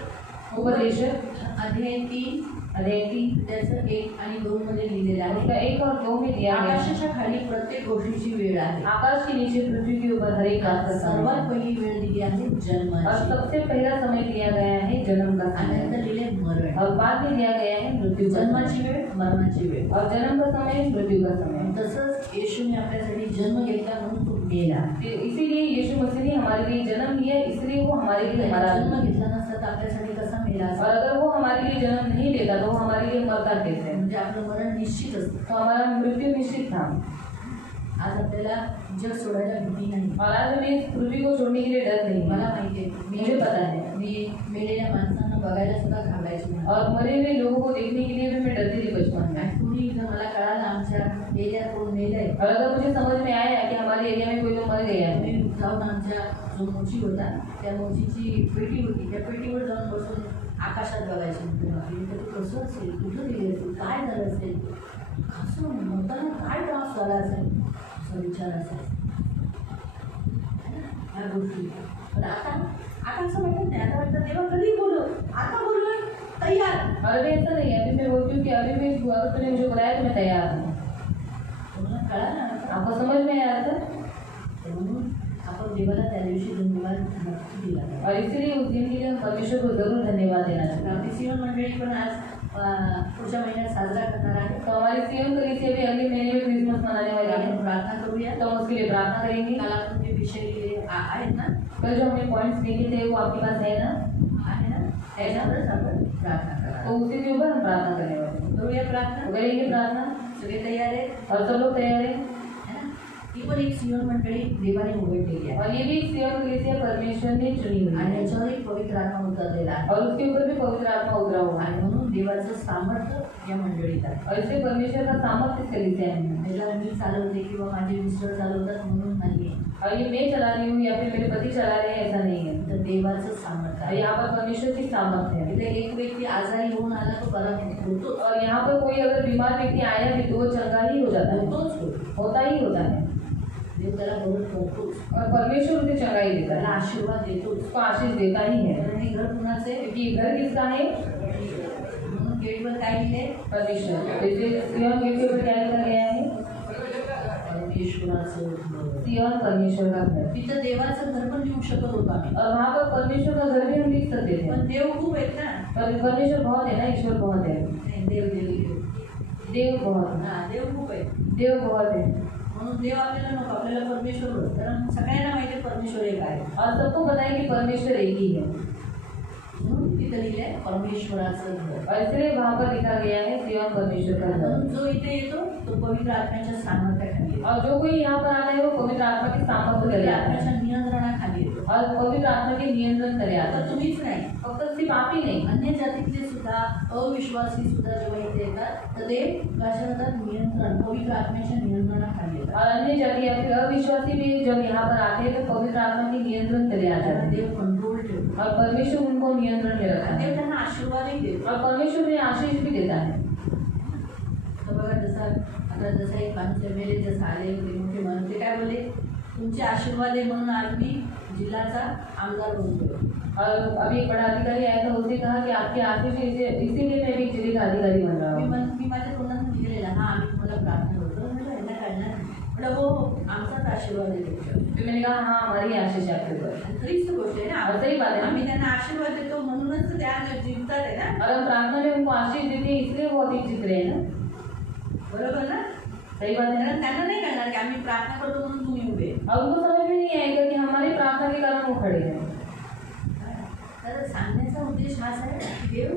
अध्याय 3 त्याचं 1 आणि 2 मध्ये लिहिलेलं उसका आहे. 1 और 2 में दिया गया है. आकाशाच्या खाली प्रत्येक गोष्टीची वेळ आहे. आकाश के नीचे पृथ्वी के ऊपर हर एक बात का समय सर्वात है. पहिली वेळ दिली आहे और जन्माची. सबसे पहला समय दिया गया है जन्म का आणि समय. नंतर लिहिले मरण. और बाद में दिया गया है मृत्यु का जन्माची समय. वेळ, मरणाची वेळ. और जन्म का समय, मृत्यु का समय. तसंच येशूने आपल्यासाठी जन्म घेतला म्हणून तो मेला. इसीलिए यीशु मसीह ने हमारे लिए जन्म लिया, इसलिए वो हमारे लिए मरा. जन्म घेतला नसता तर आपल्यासाठी कसा मेला और असता? अगर वो हमारे लिए जन्म नहीं लेता तो वो हमारे लिए मरता कैसे? म्हणजे आपलं मरण निश्चित असतं. तो हमारा मृत्यु निश्चित था. आज आपल्याला जग सोडायला भीती नाही. और आज हमें इस पृथ्वी को छोड़ने के लिए डर नहीं मला है. माहिती आहे, मुझे पता है. मी मेलेल्या माणसांना बघायला सुद्धा घाबरायची नाही. और मरे हुए लोगों को देखने के लिए भी मैं डरती थी बचपन में. आणि कुणी जर मला कळालं आमच्या एरियात कोण मेलंय, और अगर मुझे समझ में आया कि हमारे एरिया में कोई तो मर गया है, मी जाऊन आमच्या जो मोची होता त्या मोचीची पेटी होती, त्या पेटीवर जाऊन बसून आकाशात बघायची. म्हटलं ते कसं असेल, कुठं गेले असेल, काय झालं असेल, कसं म्हणताना काय त्रास झाला असेल, असा विचार असेल ह्या गोष्टी. पण आता असं वाटत नाही. आता वाटतं तेव्हा कधी बोलू, आता बोलून तयार. और अभी ऐसा नहीं है. अभी मैं बोलती हूँ कि अभी भी अगर तूने मुझे बुलाया तो मैं तैयार हूँ. तुम्हाला कळालं ना? आपको समझ में आया था? म्हणून आपण देवाला त्या दिवशी धन्यवाद नक्की दिला पाहिजे. और इसीलिए उस दिन के लिए हम परमेश्वर को जरूर धन्यवाद देना चाहते हैं. आपली सिंहण मंडळी पण आज पुढच्या महिन्यात साजरा करणार आहे. तो हमारी सीएम कलीसिया भी अगले महीने में क्रिसमस मनाने वाले आपण हैं. प्रार्थना करूया. तो हम उसके लिए प्रार्थना करेंगे. काल आपण जे विषय लिहिले आहेत ना, कल जो हमने पॉइंट्स लिखे थे वो आपके पास है ना? आहे ना, त्याच्यावरच आपण प्रार्थना करा. तो उसी के ऊपर हम प्रार्थना करने वाले हैं. करूया प्रार्थना. करेंगे प्रार्थना. सगळे तयार आहेत और सब लोग तैयार हैं. है ना? ही पण एक सिंहण मंडळी देवाने उघडलेली आहे. और ये भी सीएम कलीसिया परमेश्वर ने चुनी हुई आणि है. याच्यावर एक पवित्र आत्मा उतरलेला आहे. और उसके ऊपर भी पवित्र आत्मा उतरा हुआ आणि है. म्हणून देवाचं सामर्थ्य या मंडळीत आहे. और इससे परमेश्वर का सामर्थ्य इस कलीसिया में है. त्याला मी चालवते किंवा माझे मिस्टर चालवतात म्हणून नाही. और ये मैं चला रही हूँ या फिर मेरे पति चला रहे हैं, ऐसा नहीं है। तर देवाचं सामर्थ्य आहे. यहाँ पर परमेश्वर की सामर्थ्य है। इथे एक व्यक्ती आजारी होऊन आला तो बरा होतो, और यहाँ पर कोई अगर बीमार व्यक्ति आया भी तो वो चंगा ही हो जाता है, होतोच होतो. होता ही होता है। देव त्याला मदत करतोच, और परमेश्वर उसे चंगाई देता त्याला है, आशीर्वाद देतोच. उसको आशीष देता ही है। कारण हे घर कुणाचं आहे? क्योंकि घर किसका है? म्हणून गेटवर काय लिहिलंय? परमेश्वर। जैसे सिय्योन गेट के ऊपर क्या लिखा गया है? परमेश्वराचं घर. सिय्योन परमेश्वर का घर। तिथं देवाचं घर पण लिहू शकत होतो आम्ही, और वहाँ पर परमेश्वर का घर भी हम लिख सकते थे, पण देव खूप आहेत ना. पर परमेश्वर बहुत है ना, ईश्वर बहुत है, नाही, देव देव देव देव बहुत है, हा, देव खूप आहे. देव बहुत है। म्हणून देव आपल्याला नको, आपल्याला परमेश्वर होतं. कारण सगळ्यांना माहिती आहे परमेश्वर एक आहे. और सबको पता है कि परमेश्वर एक ही है, म्हणून तिथं लिहिलंय परमेश्वराचं घर. और इसलिए वहाँ पर लिखा गया है सिय्योन परमेश्वर का घर। म्हणून जो इथे येतो तो पवित्र आत्म्याच्या सामर्थ्याखाली येतो. और जो कोई यहाँ पर आता है वो पवित्र आत्मा के सामर्थ्य तले पवित्र आता है, आत्म्याच्या नियंत्रणाखाली येतो. और पवित्र आत्मा के नियंत्रण तले आता आता है। तुम्हीच नाही, फक्त सिर्फ आप ही नहीं, अन्य जातीतले सुद्धा, अविश्वासी सुद्धा जेव्हा इथे येतात तर ते कशा होतात? नियंत्रण, पवित्र आत्म्याच्या नियंत्रणाखाली येतात. और अन्य जाति या फिर अविश्वासी भी जब यहाँ पर आते हैं तो पवित्र आत्मा के नियंत्रण तले आ जाते कारण हैं, देव कंट्रोल ठेवतो. और परमेश्वर उनको नियंत्रण में रखता देव है, त्यांना आशीर्वादही देतो. और परमेश्वर उन्हें आशीष भी देता है। तर बघा, जसा एक माणूस एमएलए जसं आले होते, मोठे माणूस, ते काय बोलले? तुमचे आशीर्वाद आहे म्हणून आज मी जिल्ह्याचा आमदार बनतोय. और अभी एक बड़ा अधिकारी आया था, उसने कहा कि आपके आशीष इसीलिए मैं भी जिले का अधिकारी बन रहा हूँ। मी माझ्या तोंडातून निघालेला, हा आम्ही तुम्हाला प्रार्थना करतो. म्हटलं यांना कळणार म्हटलं हो, आमचाच आशीर्वाद आहे तुमच्यावर. फिर मैंने कहा हाँ, हमारी आशीष है आपके ऊपर। आणि खरीच तर गोष्ट आहे ना. और सही बात है, आम्ही त्यांना आशीर्वाद देतो म्हणूनच तर त्या जिंकतात आहे ना. और हम प्रार्थना में उनको आशीष देते हैं इसलिए वो अभी जीत रहे हैं ना, बरोबर ना? सही बात है ना। कारण त्यांना नाही कळणार की आम्ही प्रार्थना करतो म्हणून तुम्ही उभे. और उनको समझ में नहीं आएगा कि हमारी प्रार्थना के कारण वो खड़े हैं। तर सांगण्याचा उद्देश हाच आहे की देव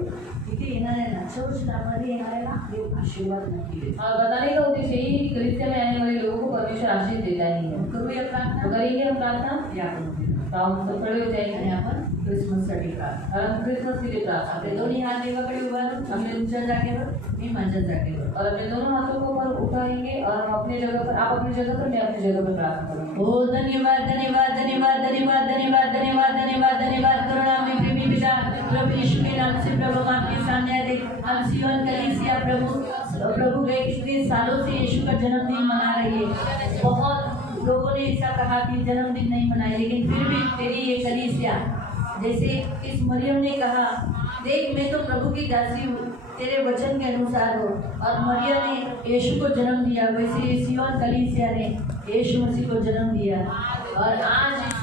इथे येणाऱ्यांना, चर्चमध्ये येणाऱ्यांना देव आशीर्वाद नक्की देतो. और बताने का उद्देश्य यही है कि कलीसिया में आने वाले लोगों को परमेश्वर आशीष देता ही है। करूया तो प्रार्थना. करेंगे हम प्रार्थना, या आपण तो हम सब खड़े हो आणि जाएंगे आपण क्रिसमससाठी प्रार्थना. और हम क्रिसमस के लिए प्रार्थना आपले करेंगे। दोन्ही हात देवाकडे उभारून, आम्ही तुमच्या जागेवर, मी माझ्या जागेवर. और अपने दोनों हाथों को ऊपर उठाएंगे और हम अपने जगह पर, आप अपनी जगह पर, मैं अपनी जगह पर प्रार्थना करूँगी। हो, धन्यवाद धन्यवाद धन्यवाद धन्यवाद धन्यवाद धन्यवाद धन्यवाद धन्यवाद. करुणा में प्रेमी पिता प्रभु यीशु के नाम से प्रभु हम आपके सामने आते. हम सिय्योन कलीसिया प्रभु गए कितने सालों से यीशु का जन्मदिन मना रही है. बहुत लोगों ने ऐसा कहा कि जन्मदिन नहीं मनाए, लेकिन फिर भी तेरी ये कलीसिया, जैसे इस मरियम ने कहा, देख मैं तो प्रभु की दासी हूँ, तेरे वचन के अनुसार हो. और मरियम ने यीशु को जन्म दिया, वैसे सिय्योन कलीसिया ने यीशु मसीह को जन्म दिया. और आज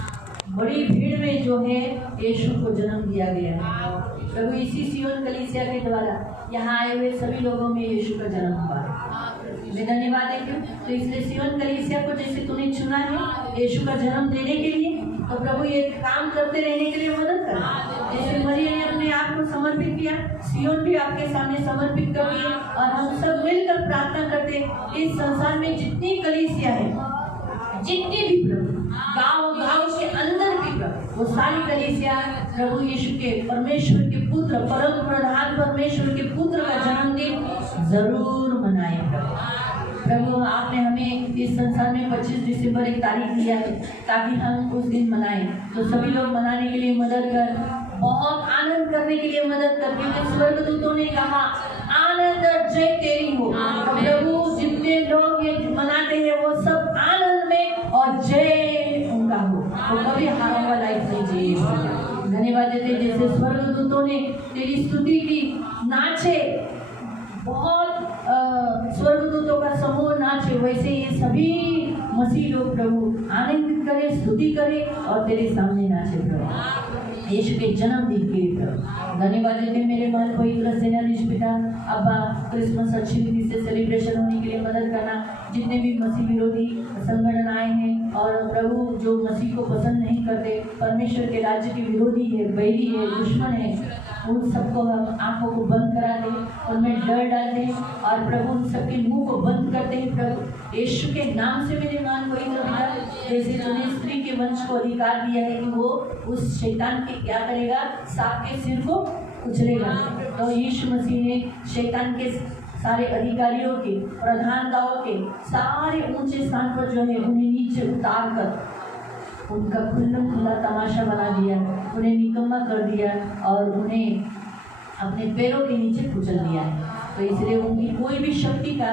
बड़ी भीड़ में जो है यीशु को जन्म दिया गया है. प्रभु इसी सिय्योन कलीसिया के द्वारा यहाँ आए हुए सभी लोगों में यीशु का जन्म हुआ है. मैं धन्यवाद देती हूँ. तो इसलिए सिय्योन कलीसिया को जैसे तूने चुना है यीशु का जन्म देने के लिए, तो प्रभु ये काम करते रहने के लिए मदद कर. जैसे मरियम ने अपने आप को समर्पित किया, सिय्योन भी आपके सामने समर्पित कर दिए. और हम सब मिलकर प्रार्थना करते, इस संसार में जितनी कलीसिया है, जितनी भी प्रभु गांव के अंदर भी प्रभु, वो सारी कलीसिया प्रभु यीशु के, परमेश्वर के पुत्र, परम प्रधान परमेश्वर के पुत्र का जन्मदिन जरूर मनाए. प्रभु आपने हमें इस संसार में 25 दिसंबर एक तारीख दिया है ताकि हम उस दिन मनाएं. तो सभी लोग मनाने के लिए मदद कर, बहुत आनंद करने के लिए मदद कर. क्योंकि स्वर्गदूतों ने कहा आनंद और जय तेरी हो. प्रभु जितने लोग ये मनाते हैं वो सब आनंद में और जय उनका हो, वो कभी हारा हुआ लाइफ नहीं जिए. धन्यवाद देते जैसे स्वर्गदूतों ने तेरी स्तुति की, नाचे, बहुत स्वर्गदूतों का समूह नाचे, वैसे ये सभी मसीह लोग प्रभु आनंदित करे, स्तुति करे और तेरे सामने नाचे प्रभु यीशु के जन्मदिन के लिए प्रभु. धन्यवाद देते मेरे मन पवित्र सेनाधीश पिता अब्बा, क्रिसमस अच्छी रीति से सेलिब्रेशन होने के लिए मदद करना. जितने भी मसीह विरोधी संगठन आए हैं और प्रभु जो मसीह को पसंद नहीं करते, परमेश्वर के राज्य के विरोधी है, बैरी है, दुश्मन है, उन सबको हम आंखों को बंद कराते, उनमें डर डालते हैं और प्रभु उन सबके मुंह को बंद करते हैं. प्रभु यीशु के नाम से मेरे मान पवित्र पिता, जैसे तूने स्त्री के वंश को अधिकार दिया है कि वो उस शैतान के क्या करेगा, सांप के सिर को कुचलेगा. तो यीशु मसीह ने शैतान के सारे अधिकारियों के, प्रधानताओं के सारे ऊंचे स्थान पर जो है उन्हें नीचे उतार कर उनका खुला तमाशा बना दिया, उन्हें निकम्मा कर दिया और उन्हें अपने पैरों के नीचे कुचल दिया है। तो इसलिए उनकी कोई भी शक्ति का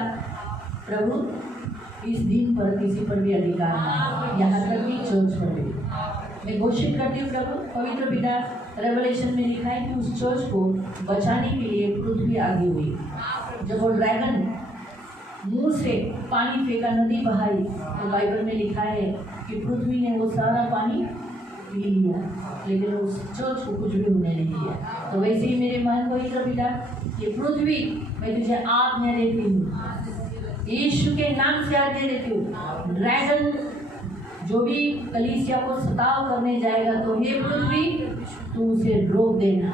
प्रभु इस दिन पर किसी पर भी अधिकार नहीं, यहाँ तक कि चर्च पर भी। मैं घोषित करती हूँ प्रभु, पवित्र पिता, रेवलेशन में लिखा है कि उस चर्च को बचाने के लिए पृथ्वी आगे हुई। जब वो ड्रैगन मुंह से पानी फेंका, नदी बहाई, तो बाइबल में लिखा है कि पृथ्वी ने वो सारा पानी पी लिया, लेकिन उस चर्च को कुछ भी होने नहीं दिया। तो वैसे ही मेरे मन पवित्र पिता, ये पृथ्वी मैं तुझे आज्ञा देती हूँ, यीशु के नाम से आज्ञा देती हूँ, ड्रैगन जो भी कलीसिया को सताव करने जाएगा, तो हे पृथ्वी तू उसे रोक देना,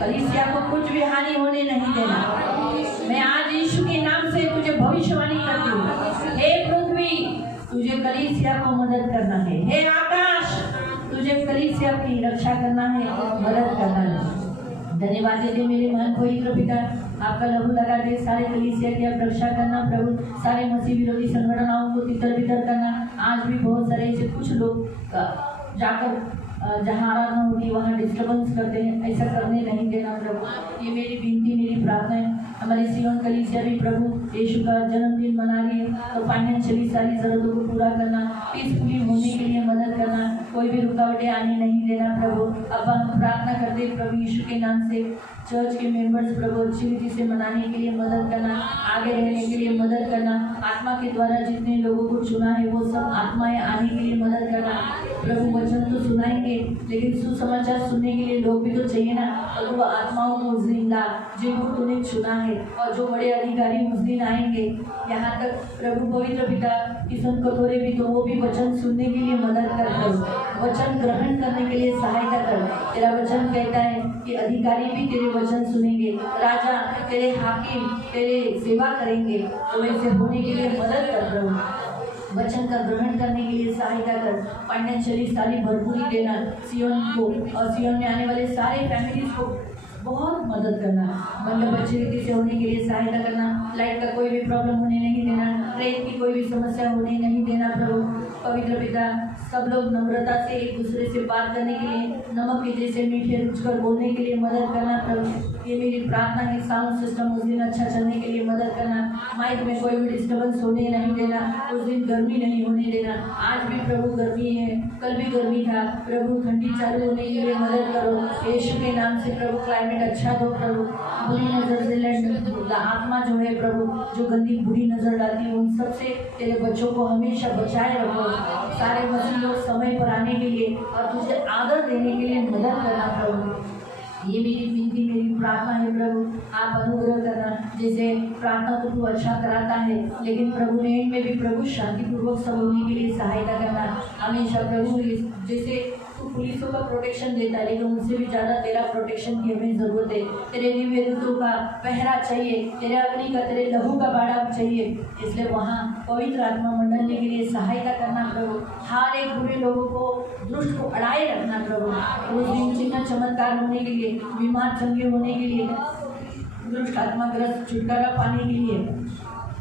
कलीसिया को कुछ भी हानि होने नहीं देना। मैं आज यीशु के नाम से तुझे भविष्यवाणी करती हूँ, हे पृथ्वी तुझे कलीसिया को मदद करना है, हे आकाश तुझे कलीसिया की रक्षा करना है, मदद करना है। धन्यवाद देते मेरे महान पवित्र पिता, आपका लहू लगा दे सारे कलीसिया की आप रक्षा करना प्रभु, सारे मसीह विरोधी संगठनों को तितर बितर करना। आज भी बहुत सारे ऐसे कुछ लोग जाकर जहाँ आराधना होगी वहाँ डिस्टर्बेंस करते हैं, ऐसा करने नहीं देना प्रभु। ये मेरी विनती, मेरी प्रार्थना है। हमारी सियोन कलीसिया भी प्रभु यीशु का जन्मदिन मना रही है, तो फाइनेंशियली सारी जरूरतों को पूरा करना, पीसफुली होने के लिए मदद करना, कोई भी रुकावटें आने नहीं देना प्रभु। अब हम प्रार्थना करते प्रभु यीशु के नाम से, चर्च के मेंबर्स प्रभु अच्छी रीति से मनाने के लिए मदद करना, आगे रहने के लिए मदद करना, आत्मा के द्वारा जितने लोगों को चुना है वो सब आत्माएं आने के लिए मदद करना प्रभु। वचन तो सुनाएंगे, लेकिन सुसमाचार सुनने के लिए लोग भी तो चाहिए ना प्रभु। आत्माओं को उस दिन ला जिनको तूने चुना है, और जो बड़े अधिकारी उस दिन आएंगे। यहाँ तक प्रभु पवित्र पिता, किशन कटोरे भी तो वो भी वचन सुनने के लिए मदद कर, वचन ग्रहण करने के लिए सहायता कर। तेरा वचन कहता है कि अधिकारी भी तेरे वचन सुनेंगे, राजा तेरे हाकिम तेरे सेवा करेंगे, तो वैसे होने के लिए मदद कर प्रभु। वचन का ग्रहण करने के लिए सहायता कर, फाइनेंशियली सारी भरपूरी देना सियोन को, और सियोन में आने वाले सारे फैमिलीज को बहुत मदद करना, मतलब अच्छी रीति से होने के लिए सहायता करना, लाइट का कोई भी प्रॉब्लम होने नहीं देना, ट्रेन की कोई भी समस्या होने नहीं देना प्रभु। पवित्र पिता, सब लोग नम्रता से एक दूसरे से बात करने के लिए, नमक के जैसे मीठे रुचकर बोलने के लिए मदद करना प्रभु। ये मेरी प्रार्थना है। साउंड सिस्टम उस दिन अच्छा चलने के लिए मदद करना, माइक में कोई भी डिस्टर्बेंस होने नहीं देना, उस दिन गर्मी नहीं होने देना। आज भी प्रभु गर्मी है, कल भी गर्मी था प्रभु, ठंडी चालू होने के लिए मदद करो यीशु के नाम से प्रभु। क्लाइमेट अच्छा दो प्रभु, बुरी नजर से आत्मा जो है प्रभु, जो गंदी बुरी नजर डालती है, उन सबसे तेरे बच्चों को हमेशा बचाए रखो। सारे मसीह लोग समय पर आने के लिए और तुझे आदर देने के लिए मदद करना प्रभु। ये मेरी विनती, मेरी प्रार्थना है प्रभु, आप अनुग्रह करना। जैसे प्रार्थना तो तू अच्छा कराता है, लेकिन प्रभु ने में भी प्रभु शांतिपूर्वक सब होने के लिए सहायता करना हमेशा प्रभु। जैसे तू पुलिसों का प्रोटेक्शन देता है, लेकिन उनसे भी ज़्यादा तेरा प्रोटेक्शन की हमें ज़रूरत है। तेरे दिव्य दूतों का पहरा चाहिए, तेरे अग्नि का, तेरे लहू का बाड़ा चाहिए। इसलिए वहाँ पवित्र आत्मा मंडलने के लिए सहायता करना प्रभु। हर एक बुरे लोगों को, दुष्ट को अड़ाए रखना प्रभु। उस दिन चिन्ह चमत्कार होने के लिए, बीमार चंगे होने के लिए, दुष्ट आत्माग्रस्त छुटकारा पाने के लिए,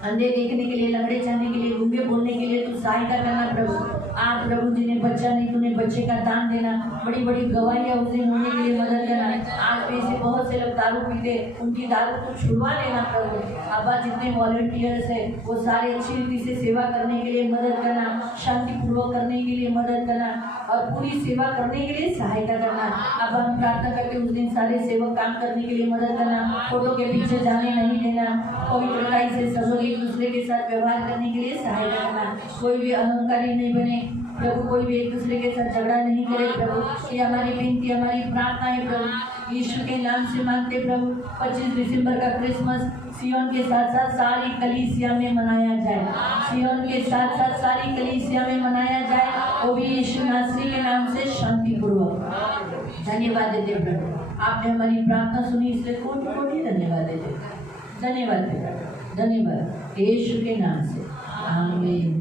अंधे देखने के लिए, लंगड़े चलने के लिए, गूंगे बोलने के लिए तू सहायता करना प्रभु। आप प्रभु जिन्हें बच्चा नहीं, तूने बच्चे का दान देना, बड़ी बड़ी गवाहियाँ उस दिन होने के लिए मदद करना। आज भी से बहुत से लोग दारू पीते, उनकी दारू को छुड़वा लेना प्रभु। अब्बा जितने वॉलंटियर्स है वो सारे अच्छी रीति से सेवा करने के लिए मदद करना, शांतिपूर्वक करने के लिए मदद करना, और पूरी सेवा करने के लिए सहायता करना। अब हम प्रार्थना करके उस दिन सारे सेवक काम करने के लिए मदद करना, फोटो के पीछे जाने नहीं देना, पवित्रता से सब लोग एक दूसरे के साथ व्यवहार करने के लिए सहायता करना। कोई भी अहंकारी नहीं बने प्रभु, कोई भी एक दूसरे के साथ झगड़ा नहीं करे प्रभु। ये हमारी विनती, हमारी प्रार्थना है प्रभु, यीशु के नाम से मांगते प्रभु। 25 दिसंबर का क्रिसमस सियोन के साथ साथ सारी कलीसिया में मनाया जाए, सियोन के साथ साथ सारी कलीसिया में मनाया जाए, वो भी यीशु मसीह के नाम से शांतिपूर्वक। धन्यवाद देते प्रभु, आपने हमारी प्रार्थना सुनी, इसलिए कोटि कोटि धन्यवाद देते। धन्यवाद, धन्यवाद यीशु के नाम से, आमीन।